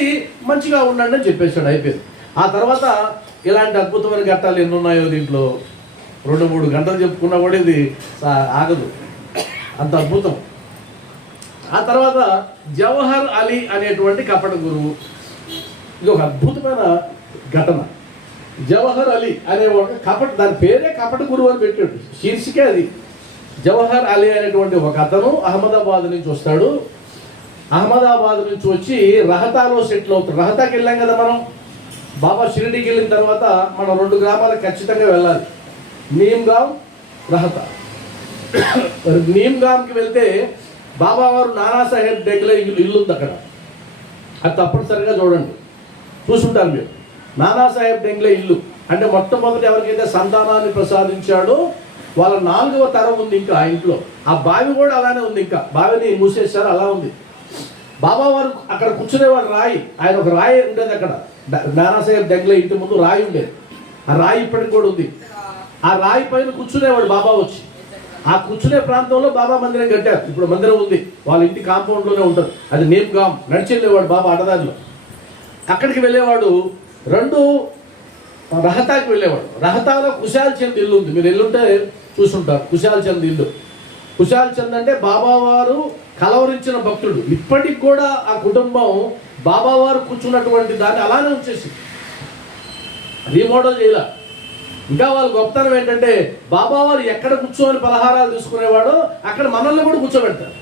మంచిగా ఉండండి అని చెప్పేశాడు, అయిపోయింది. ఆ తర్వాత ఇలాంటి అద్భుతమైన ఘట్టాలు ఎన్ని ఉన్నాయో దీంట్లో 2-3 గంటలు చెప్పుకున్నా కూడా ఇది ఆగదు, అంత అద్భుతం. ఆ తర్వాత జవహర్ అలీ అనేటువంటి కపట గురువు, ఇది ఒక అద్భుతమైన ఘటన. జవహర్ అలీ అనే ఒక దాని పేరే కపట గురువు అని పెట్టాడు, శీర్షికే అది. జవహర్ అలీ అనేటువంటి ఒక అతను అహ్మదాబాద్ నుంచి వస్తాడు. అహ్మదాబాద్ నుంచి వచ్చి రహతాలో సెటిల్ అవుతాడు. రహతాకి వెళ్ళాం కదా మనం, బాబా షిరిడీకి వెళ్ళిన తర్వాత మనం 2 గ్రామాలకు ఖచ్చితంగా వెళ్ళాలి, నీమ్గాం, రహతా. నీమ్గాంకి వెళ్తే బాబావారు నానాసాహెబ్ డెంగ్లే ఇల్లు ఉంది అక్కడ, అది తప్పనిసరిగా చూడండి, చూసుంటారు మీరు. నానాసాహెబ్ డెంగ్లే ఇల్లు అంటే మొట్టమొదటి ఎవరికైతే సంతానాన్ని ప్రసాదించాడో వాళ్ళ 4వ తరం ఉంది ఇంకా ఆ ఇంట్లో. ఆ బావి కూడా అలానే ఉంది, ఇంకా బావిని మూసేశారు, అలా ఉంది. బాబావారు అక్కడ కూర్చునేవాడు రాయి, ఆయన ఒక రాయి ఉండేది అక్కడ. నానాసాహెబ్ డెంగ్లే ఇంటి ముందు రాయి ఉండేది, ఆ రాయి ఇప్పటికి కూడా ఉంది. ఆ రాయి పైన కూర్చునేవాడు బాబా వచ్చి. ఆ కూర్చునే ప్రాంతంలో బాబా మందిరం కట్టారు, ఇప్పుడు మందిరం ఉంది, వాళ్ళ ఇంటి కాంపౌండ్లోనే ఉంటుంది. అది నీమ్గాం. నడిచి వెళ్ళేవాడు బాబా అడదారిలో, అక్కడికి వెళ్ళేవాడు. 2 రహతాకి వెళ్ళేవాడు. రహతాలో కుశాల్ చంద్ ఇల్లు ఉంది, మీరు ఎల్లుంటే చూసుంటారు. కుశాల్ చంద్ ఇల్లు, కుశాల్ చంద్ అంటే బాబావారు కలవరించిన భక్తుడు. ఇప్పటికి కూడా ఆ కుటుంబం బాబావారు కూర్చున్నటువంటి దాన్ని అలానే ఉంచేసి రీమోడల్ చేయాల. ఇంకా వాళ్ళ గొప్పతనం ఏంటంటే బాబావారు ఎక్కడ కూర్చొని పలహారాలు తీసుకునేవాడో అక్కడ మనల్ని కూడా కూర్చోబెడతారు.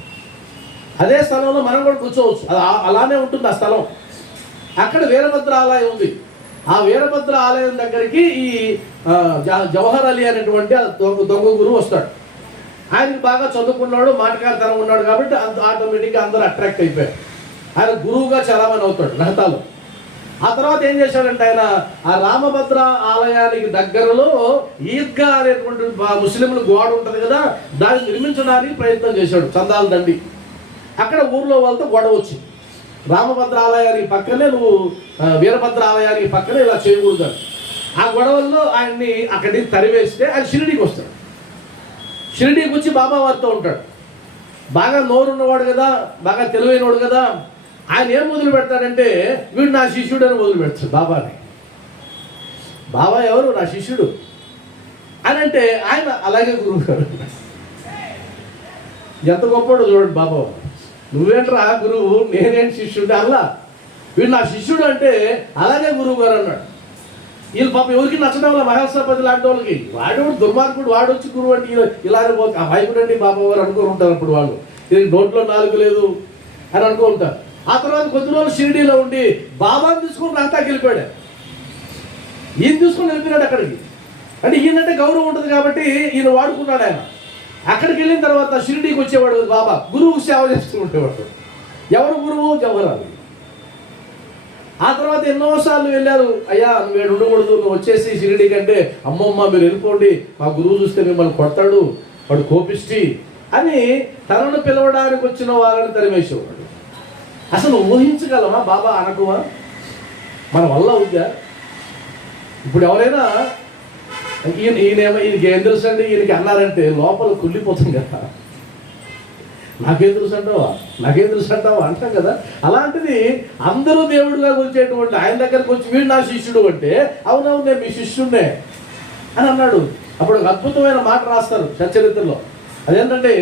అదే స్థలంలో మనం కూడా కూర్చోవచ్చు, అలానే ఉంటుంది ఆ స్థలం. అక్కడ వీరభద్ర ఆలయం ఉంది. ఆ వీరభద్ర ఆలయం దగ్గరికి ఈ జవహర్ అలీ అనేటువంటి దొంగ గురువు వస్తాడు. ఆయనకి బాగా చదువుకున్నాడు, మాటకారితనం ఉన్నాడు కాబట్టి ఆటోమేటిక్గా అందరూ అట్రాక్ట్ అయిపోయారు. ఆయన గురువుగా చాలామంది అవుతాడు రహతాలో. ఆ తర్వాత ఏం చేశాడంటే ఆయన ఆ రామభద్ర ఆలయానికి దగ్గరలో ఈద్గా అనేటువంటి ముస్లింల గోడ ఉంటుంది కదా, దాన్ని నిర్మించడానికి ప్రయత్నం చేశాడు, చందాల దండి. అక్కడ ఊర్లో వాళ్ళతో గొడవ వచ్చింది. రామభద్ర ఆలయానికి పక్కనే నువ్వు వీరభద్ర ఆలయానికి పక్కనే ఇలా చేయకూడదు. ఆ గొడవల్లో ఆయన్ని అక్కడి తరివేస్తే ఆయన షిరిడీకి వస్తాడు. షిరిడీకి వచ్చి బాబావారితో ఉంటాడు. బాగా నోరున్నవాడు కదా, బాగా తెలివైనవాడు కదా. ఆయన ఏం మొదలు పెడతాడంటే వీడు నా శిష్యుడు అని మొదలు పెడతాడు బాబాని. బాబా ఎవరు? నా శిష్యుడు అని అంటే ఆయన అలాగే గురువు గారు. ఎంత గొప్పవాడు చూడండి బాబా. నువ్వేంట్రా గురువు, నేనేంటి శిష్యుడు అల్లా, వీడు నా శిష్యుడు అంటే అలాగే గురువు గారు అన్నాడు. వీళ్ళు పాపం ఎవరికి నచ్చడం వల్ల మహేశ్వరపతి లాంటి వాళ్ళకి, వాడు దుర్మార్గుడు, వాడు వచ్చి గురువు అంటే ఇలానే పోతే ఆ వైపుడండి బాబా వారు అనుకుని ఉంటారు. అప్పుడు వాళ్ళు నోట్లో 4 లేదు అని అనుకో ఉంటారు. ఆ తర్వాత కొద్ది రోజులు షిరిడీలో ఉండి బాబాని తీసుకుని రహతాకి వెళ్ళిపోయాడు. ఈయన తీసుకుని వెళ్ళిపోయాడు అక్కడికి. అంటే ఈయనంటే గౌరవం ఉంటుంది కాబట్టి ఈయన వాడుకున్నాడు ఆయన. అక్కడికి వెళ్ళిన తర్వాత షిరిడీకి వచ్చేవాడు బాబా, గురువుకి సేవ చేస్తూ ఉండేవాడు. ఎవరు గురువు? జవహర్ అలీ. ఆ తర్వాత ఎన్నోసార్లు వెళ్ళారు, అయ్యా నువ్వు ఏడు ఉండకూడదు, నువ్వు వచ్చేసి షిరిడీ కంటే అమ్మమ్మ మీరు వెళ్ళిపోండి, మా గురువు చూస్తే మిమ్మల్ని కొడతాడు, వాడు కోపిష్టి అని తనను పిలవడానికి వచ్చిన వాళ్ళని తరిమేసేవాడు. అసలు ఊహించగలమా బాబా అనకుమా? మన వల్ల అవుద్దా? ఇప్పుడు ఎవరైనా ఈయనకి ఏం తెలుసు అండి ఈయనకి అన్నారంటే లోపల కుళ్ళిపోతుంది కదా. నాకేం తెలుసు అంటావా, నాకేం తెలుసు అంటావా అంటాం కదా. అలాంటిది అందరూ దేవుడిగా కొలిచేటువంటి ఆయన దగ్గరకు వచ్చి వీడు నా శిష్యుడు అంటే అవునవును నేను మీ శిష్యుడినే అని అన్నాడు. అప్పుడు ఒక అద్భుతమైన మాట రాస్తారు సచ్చరిత్రలో. అదేంటంటే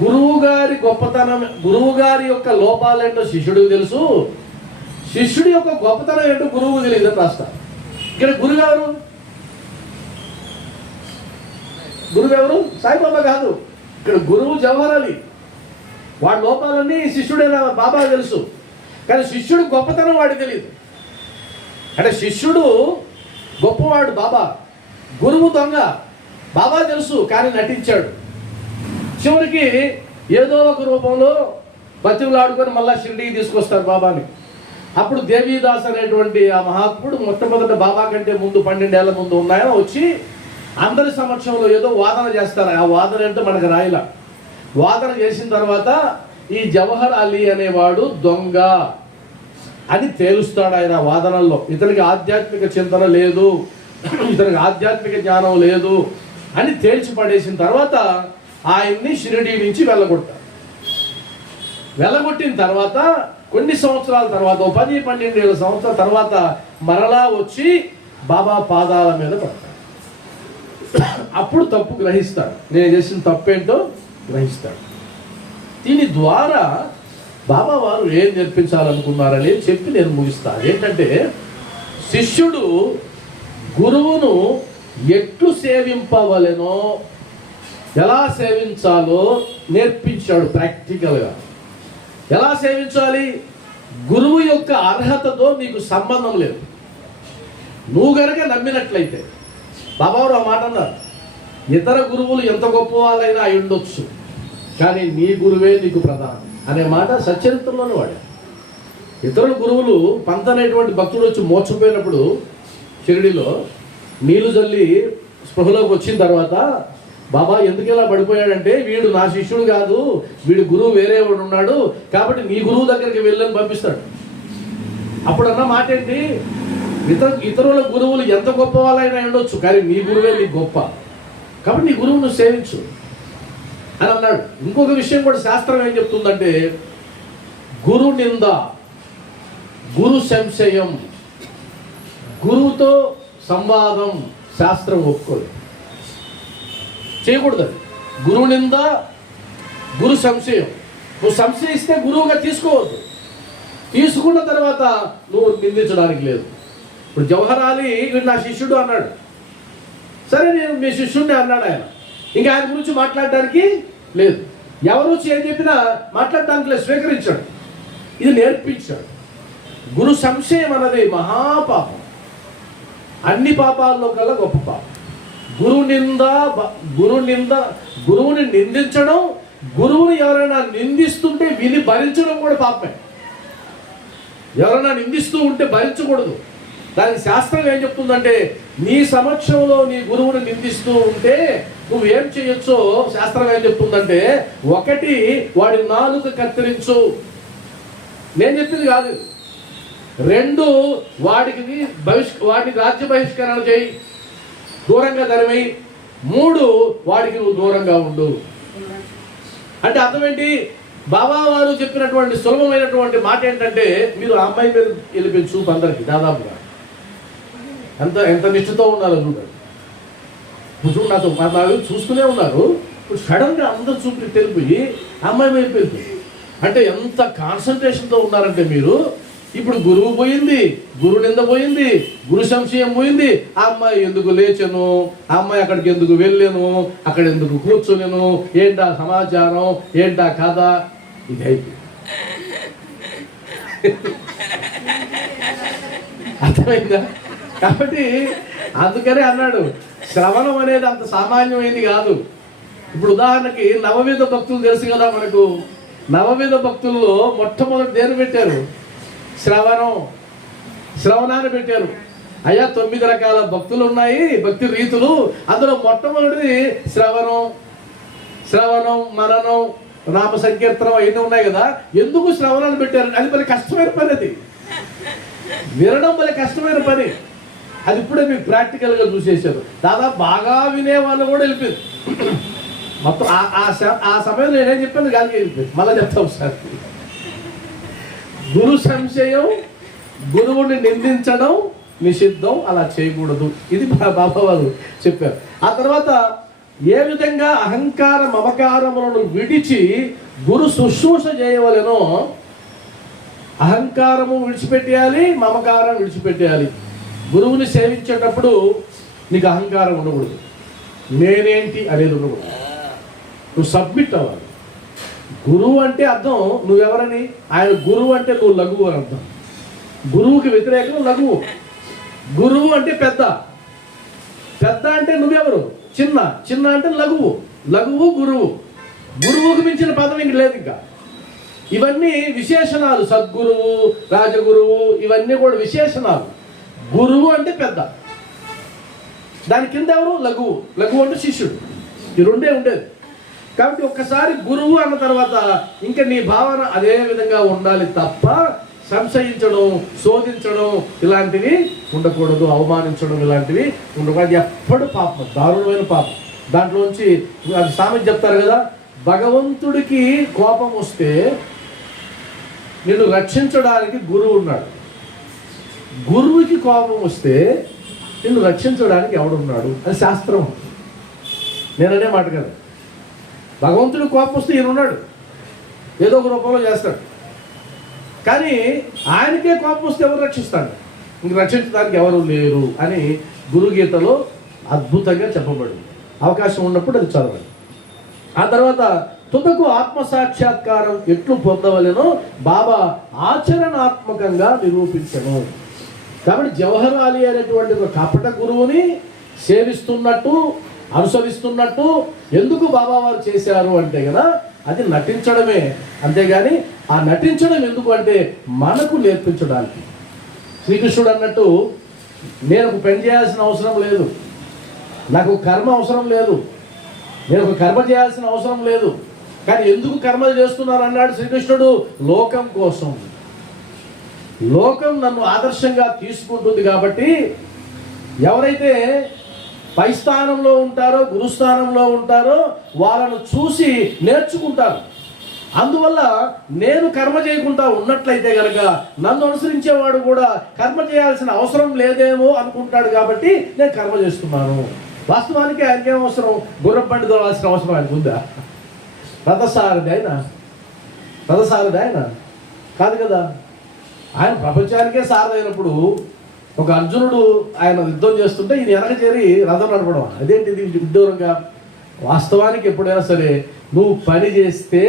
గురువు గారి గొప్పతనం, గురువు గారి యొక్క లోపాలేంటో శిష్యుడికి తెలుసు, శిష్యుడి యొక్క గొప్పతనం ఏంటో గురువు తెలియదు అని రాస్తారు. ఇక్కడ గురువు ఎవరు? గురువు ఎవరు? సాయిబాబా కాదు. ఇక్కడ గురువు జవహర్ అలీ. వాడి లోపాలన్నీ శిష్యుడైన బాబా తెలుసు, కానీ శిష్యుడు గొప్పతనం వాడికి తెలియదు. అంటే శిష్యుడు గొప్పవాడు బాబా, గురువు దొంగ. బాబా తెలుసు కానీ నటించాడు. చివరికి ఏదో ఒక రూపంలో బతివులాడుకొని మళ్ళా షిరిడీకి తీసుకొస్తారు బాబాని. అప్పుడు దేవీదాస్ అనేటువంటి ఆ మహాత్ముడు మొట్టమొదట బాబా కంటే ముందు 12 ఏళ్ల ముందు ఉన్నాయో వచ్చి అందరి సమక్షంలో ఏదో వాదన చేస్తారు. ఆ వాదన అంటే మనకు రాయల. వాదన చేసిన తర్వాత ఈ జవహర్ అలీ అనేవాడు దొంగ అని తేలుస్తాడు ఆయన వాదనల్లో. ఇతనికి ఆధ్యాత్మిక చింతన లేదు, ఇతనికి ఆధ్యాత్మిక జ్ఞానం లేదు అని తేల్చి పడేసిన తర్వాత ఆయన్ని షిరిడీ నుంచి వెళ్ళగొట్టిన తర్వాత కొన్ని సంవత్సరాల తర్వాత 10-12 సంవత్సరాల తర్వాత మరలా వచ్చి బాబా పాదాల మీద పడతాడు. అప్పుడు తప్పు గ్రహిస్తాడు, నేను చేసిన తప్పేంటో గ్రహిస్తాడు. దీని ద్వారా బాబా వారు ఏం నేర్పించాలనుకున్నారని చెప్పి నేను ముగిస్తాను. ఏంటంటే శిష్యుడు గురువును ఎట్లు సేవింపవలెనో, ఎలా సేవించాలో నేర్పించాడు ప్రాక్టికల్గా. ఎలా సేవించాలి? గురువు యొక్క అర్హతతో నీకు సంబంధం లేదు. నువ్వు గనక నమ్మినట్లయితే, బాబావారు ఆ మాట అన్నారు, ఇతర గురువులు ఎంత గొప్ప వాళ్ళైనా అయి ఉండొచ్చు, కానీ నీ గురువే నీకు ప్రధానం అనే మాట సచ్చరిత్రలోనే వాడారు. ఇతరుల గురువులు పంత అనేటువంటి భక్తుడు వచ్చి మోసపోయినప్పుడు షిరిడీలో నీళ్లు జల్లి స్పృహలోకి వచ్చిన తర్వాత, బాబా ఎందుకు ఇలా పడిపోయాడంటే, వీడు నా శిష్యుడు కాదు, వీడి గురువు వేరే వాడు ఉన్నాడు, కాబట్టి నీ గురువు దగ్గరికి వెళ్ళని పంపిస్తాడు. అప్పుడన్న మాట ఏంటి? ఇతరుల గురువులు ఎంత గొప్ప వాళ్ళైనా ఉండొచ్చు, కానీ నీ గురువే నీకు గొప్ప, కాబట్టి నీ గురువును సేవించు అని అన్నాడు. ఇంకొక విషయం కూడా శాస్త్రం ఏం చెప్తుందంటే, గురు నింద, గురు సంశయం, గురువుతో సంవాదం శాస్త్రం ఒప్పుకోదు, చేయకూడదు. గురువు నింద, గురు సంశయం. నువ్వు సంశయిస్తే గురువుగా తీసుకోవద్దు, తీసుకున్న తర్వాత నువ్వు నిందించడానికి లేదు. ఇప్పుడు జవహర్ అలీ వీడు నా శిష్యుడు అన్నాడు, సరే నేను మీ శిష్యుడిని అన్నాడు ఆయన, ఇంకా ఆయన గురించి మాట్లాడడానికి లేదు. ఎవరు వచ్చి ఏం చెప్పినా మాట్లాడడానికి లేదు, స్వీకరించాడు. ఇది నేర్పించాడు. గురు సంశయం అన్నది మహాపాపం, అన్ని పాపాల్లో కల్లా గొప్ప పాపం. గురువుని నిందించడం, గురువుని ఎవరైనా నిందిస్తుంటే విని భరించడం కూడా పాపమే. ఎవరైనా నిందిస్తూ ఉంటే భరించకూడదు. దానికి శాస్త్రం ఏం చెప్తుందంటే, నీ సమక్షంలో నీ గురువుని నిందిస్తూ ఉంటే నువ్వేం చేయొచ్చో శాస్త్రం ఏం చెప్తుందంటే, 1 వాడి నాలుక కత్తిరించు, నేను చెప్పింది కాదు. 2 వాడికి రాజ్య బహిష్కరణ చేయి, దూరంగా తరిమి. 3 వాడికి నువ్వు దూరంగా ఉండు. అంటే అర్థం ఏంటి? బాబా వారు చెప్పినటువంటి సులభమైనటువంటి మాట ఏంటంటే, మీరు ఆ అమ్మాయి మీద వెళ్ళిపోయి చూపు అందరికి దాదాపుగా ఎంత నిష్ఠతో ఉన్నారో చూడండి. ఇప్పుడు నాతో చూస్తూనే ఉన్నారు, ఇప్పుడు సడన్గా అందరు చూపు తెలిపోయి అమ్మాయి మీద వెళ్ళిపోయి, అంటే ఎంత కాన్సన్ట్రేషన్తో ఉన్నారంటే మీరు. ఇప్పుడు గురువు పోయింది, గురు నింద పోయింది, గురు సంశయం పోయింది. ఆ అమ్మాయి ఎందుకు లేచను, ఆ అమ్మాయి అక్కడికి ఎందుకు వెళ్ళాను, అక్కడ ఎందుకు కూర్చోలేను, ఏంటా సమాచారం, ఏంటా కథ, ఇది అయిపోయింది. అర్థమైందా? కాబట్టి అందుకనే అన్నాడు, శ్రవణం అనేది అంత సామాన్యమైంది కాదు. ఇప్పుడు ఉదాహరణకి నవవిధ భక్తులు తెలుసు కదా మనకు. నవవిధ భక్తుల్లో మొట్టమొదటి దేని పెట్టారు? శ్రవణాన్ని పెట్టారు. అయ్యా 9 రకాల భక్తులు ఉన్నాయి, భక్తి రీతులు. అందులో మొట్టమొదటిది శ్రవణం, మననం, నామ సంకీర్తనం అవన్నీ ఉన్నాయి కదా. ఎందుకు శ్రవణాన్ని పెట్టారు? అది మరి కష్టమైన పని, అది వినడం మరి కష్టమైన పని. అది ఇప్పుడే మీకు ప్రాక్టికల్గా చూసేశారు. దాదాపు బాగా వినేవాళ్ళు కూడా వెళ్ళిపోయింది మొత్తం. ఆ సమయంలో నేనేం చెప్పాను గాలికి వెళ్ళిపోయింది. మళ్ళీ చెప్తా ఒకసారి. గురు సంశయం, గురువుని నిందించడం నిషిద్ధం, అలా చేయకూడదు. ఇది బాబా వారు చెప్పారు. ఆ తర్వాత ఏ విధంగా అహంకార మమకారములను విడిచి గురు శుశ్రూష చేయవలెనో, అహంకారము విడిచిపెట్టేయాలి, మమకారం విడిచిపెట్టేయాలి. గురువుని సేవించేటప్పుడు నీకు అహంకారం ఉండకూడదు, నేనేంటి అనేది ఉండకూడదు. నువ్వు సబ్మిట్ అవ్వాలి. గురువు అంటే అర్థం నువ్వెవరని, ఆయన గురువు అంటే నువ్వు లఘువు అని అర్థం. గురువుకి వ్యతిరేకం లఘువు. గురువు అంటే పెద్ద, పెద్ద అంటే నువ్వెవరు, చిన్న, చిన్న అంటే లఘువు, లఘువు గురువు. గురువుకు మించిన పదం ఇంక లేదు. ఇంకా ఇవన్నీ విశేషణాలు. సద్గురువు, రాజగురువు, ఇవన్నీ కూడా విశేషణాలు. గురువు అంటే పెద్ద, దాని కింద ఎవరు, లఘువు. లఘువు అంటే శిష్యుడు. ఈ రెండే ఉండేది. కాబట్టి ఒక్కసారి గురువు అన్న తర్వాత ఇంకా నీ భావన అదే విధంగా ఉండాలి తప్ప సంశయించడం, శోధించడం ఇలాంటివి ఉండకూడదు. అవమానించడం ఇలాంటివి ఉండకూడదు. అది ఎప్పుడు పాపం, దారుణమైన పాపం. దాంట్లోంచి అది సామెత చెప్తారు కదా, భగవంతుడికి కోపం వస్తే నిన్ను రక్షించడానికి గురువు ఉన్నాడు, గురువుకి కోపం వస్తే నిన్ను రక్షించడానికి ఎవడున్నాడు అని శాస్త్రం. నేననే మాట కదా, భగవంతుడికి కోపం వస్తే ఈయన ఉన్నాడు, ఏదో ఒక రూపంలో చేస్తాడు. కానీ ఆయనకే కోపం వస్తే ఎవరు రక్షిస్తాడు? ఇంక రక్షించడానికి ఎవరు లేరు అని గురుగీతలో అద్భుతంగా చెప్పబడింది. అవకాశం ఉన్నప్పుడు అది చదవండి. ఆ తర్వాత తుదకు ఆత్మసాక్షాత్కారం ఎట్లు పొందవలెనో బాబా ఆచరణాత్మకంగా నిరూపించను. కాబట్టి జవహర్ అలీ అనేటువంటి ఒక కపట గురువుని సేవిస్తున్నట్టు, అనుసరిస్తున్నట్టు ఎందుకు బాబా వారు చేశారు అంటే కదా, అది నటించడమే. అంతేగాని ఆ నటించడం ఎందుకు అంటే మనకు నేర్పించడానికి. శ్రీకృష్ణుడు అన్నట్టు నేను ఒక పని చేయాల్సిన అవసరం లేదు, నాకు కర్మ అవసరం లేదు, నేను ఒక కర్మ చేయాల్సిన అవసరం లేదు. కానీ ఎందుకు కర్మలు చేస్తున్నారు అన్నాడు శ్రీకృష్ణుడు? లోకం కోసం. లోకం నన్ను ఆదర్శంగా తీసుకుంటుంది కాబట్టి ఎవరైతే పై స్థానంలో ఉంటారో, గురుస్థానంలో ఉంటారో వాళ్ళను చూసి నేర్చుకుంటారు. అందువల్ల నేను కర్మ చేయకుండా ఉన్నట్లయితే కనుక నన్ను అనుసరించేవాడు కూడా కర్మ చేయాల్సిన అవసరం లేదేమో అనుకుంటాడు. కాబట్టి నేను కర్మ చేస్తున్నాను. వాస్తవానికి ఆయనకేం అవసరం? గుర్రం బండి తోలాల్సిన అవసరం ఆయనకు ఉందా? రథసారథి ఆయన కాదు కదా. ఆయన ప్రపంచానికే సారథి అయినప్పుడు ఒక అర్జునుడు ఆయన యుద్ధం చేస్తుంటే ఈయన వెనక చేరి రథం నడపడం అదేంటిది విడ్డూరంగా? వాస్తవానికి ఎప్పుడైనా సరే నువ్వు పని చేస్తే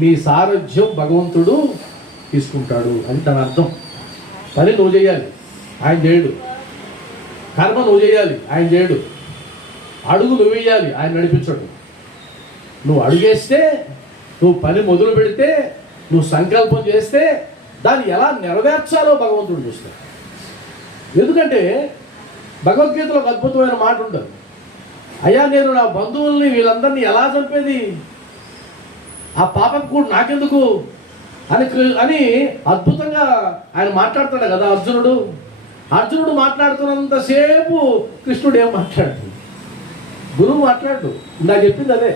నీ సారథ్యం భగవంతుడు తీసుకుంటాడు అని తన అర్థం. పని నువ్వు చేయాలి, ఆయన చేయడు. కర్మ నువ్వు చేయాలి, ఆయన చేయడు. అడుగు నువ్వు వేయాలి, ఆయన నడిపించడు. నువ్వు అడుగేస్తే, నువ్వు పని మొదలు పెడితే, నువ్వు సంకల్పం చేస్తే దాన్ని ఎలా నెరవేర్చాలో భగవంతుడు చూస్తాడు. ఎందుకంటే భగవద్గీతలో ఒక అద్భుతమైన మాట ఉంటుంది. అయ్యా నేను నా బంధువుల్ని వీళ్ళందరినీ ఎలా చంపేది? ఆ పాపం కూడా నాకెందుకు అని అద్భుతంగా ఆయన మాట్లాడుతాడు కదా అర్జునుడు మాట్లాడుతున్నంతసేపు కృష్ణుడు ఏం మాట్లాడుతుంది? గురువు మాట్లాడు. నాకు చెప్పింది అదే.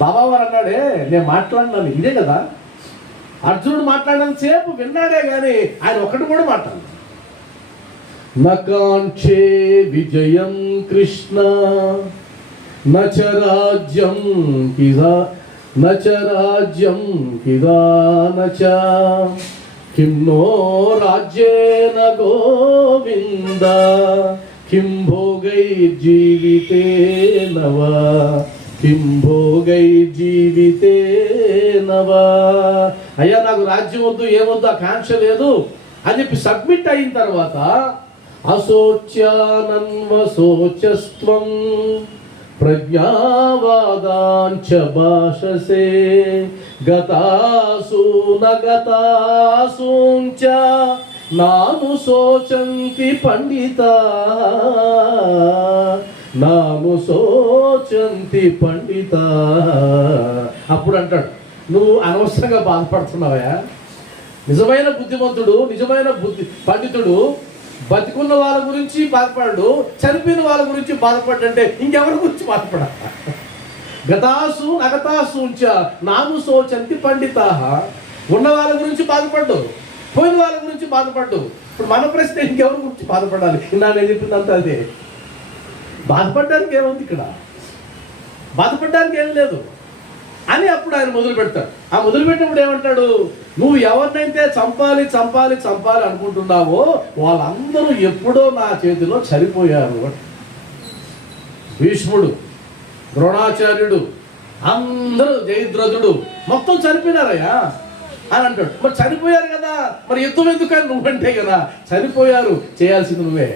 బాబావారు అన్నాడే నేను మాట్లాడినాను, ఇదే కదా. అర్జునుడు మాట్లాడినంతసేపు విన్నాడే కానీ ఆయన ఒక్కటి కూడా మాట్లాడు. నకాంక్షే విజయం కృష్ణ నచ రాజ్యం కిదా నచ కిం నో రాజ్యేన గోవింద కిం భోగైర్జీవితేనవ. అయ్యా నాకు రాజ్యం వద్దు, ఏమొద్దు, ఆ కాంక్ష లేదు అని చెప్పి సబ్మిట్ అయిన తర్వాత అశోచ్యానన్వశోచస్త్వం ప్రజ్ఞావాదాంచ భాషసే గతాసు నగతాసూంచ నాను శోచంతి పండిత అప్పుడు అంటాడు నువ్వు అనవసరంగా బాధపడుతున్నావా? నిజమైన బుద్ధిమంతుడు, నిజమైన పండితుడు బతికున్న వాళ్ళ గురించి బాధపడ్డు, చనిపోయిన వాళ్ళ గురించి బాధపడ్డంటే ఇంకెవరి గురించి బాధపడా? గతాసు అగతాసూంచ నాను శోచంతి పండిత. ఉన్న వాళ్ళ గురించి బాధపడ్డు, పోయిన వాళ్ళ గురించి బాధపడ్డు. ఇప్పుడు మన ప్రశ్న ఇంకెవరి గురించి బాధపడాలి? నేను చెప్పిందంతా అదే. బాధపడడానికి ఏముంది ఇక్కడ? బాధపడడానికి ఏం లేదు అని అప్పుడు ఆయన మొదలు పెడతాడు. ఆ మొదలు పెట్టినప్పుడు ఏమంటాడు? నువ్వు ఎవరినైతే చంపాలి అనుకుంటున్నావో వాళ్ళందరూ ఎప్పుడో నా చేతిలో చనిపోయారు. భీష్ముడు, ద్రోణాచార్యుడు, అందరూ జయద్రథుడు మొత్తం చనిపోయినారయ్యా అని అంటాడు. మరి చనిపోయారు కదా, మరి యుద్ధం ఎందుకని నువ్వంటే కదా, చనిపోయారు, చేయాల్సింది నువ్వే.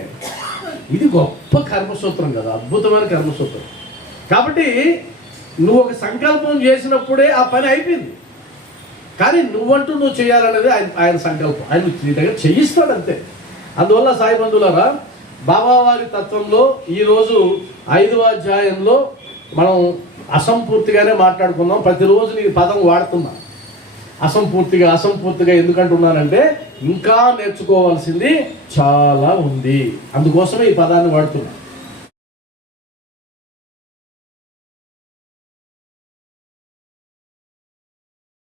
ఇది గొప్ప కర్మసూత్రం కదా, అద్భుతమైన కర్మసూత్రం. కాబట్టి నువ్వు ఒక సంకల్పం చేసినప్పుడే ఆ పని అయిపోయింది. కానీ నువ్వంటూ నువ్వు చేయాలనేది ఆయన సంకల్పం. ఆయన నీ దగ్గర చేయిస్తాడు అంతే. అందువల్ల సాయి బంధువులారా, బాబావారి తత్వంలో ఈరోజు 5వ అధ్యాయంలో మనం అసంపూర్తిగానే మాట్లాడుకుందాం. ప్రతిరోజు నీ పదం వాడుతున్నా, అసంపూర్తిగా ఎందుకంటున్నానంటే ఇంకా నేర్చుకోవాల్సింది చాలా ఉంది, అందుకోసమే ఈ పదాన్ని వాడుతున్నా.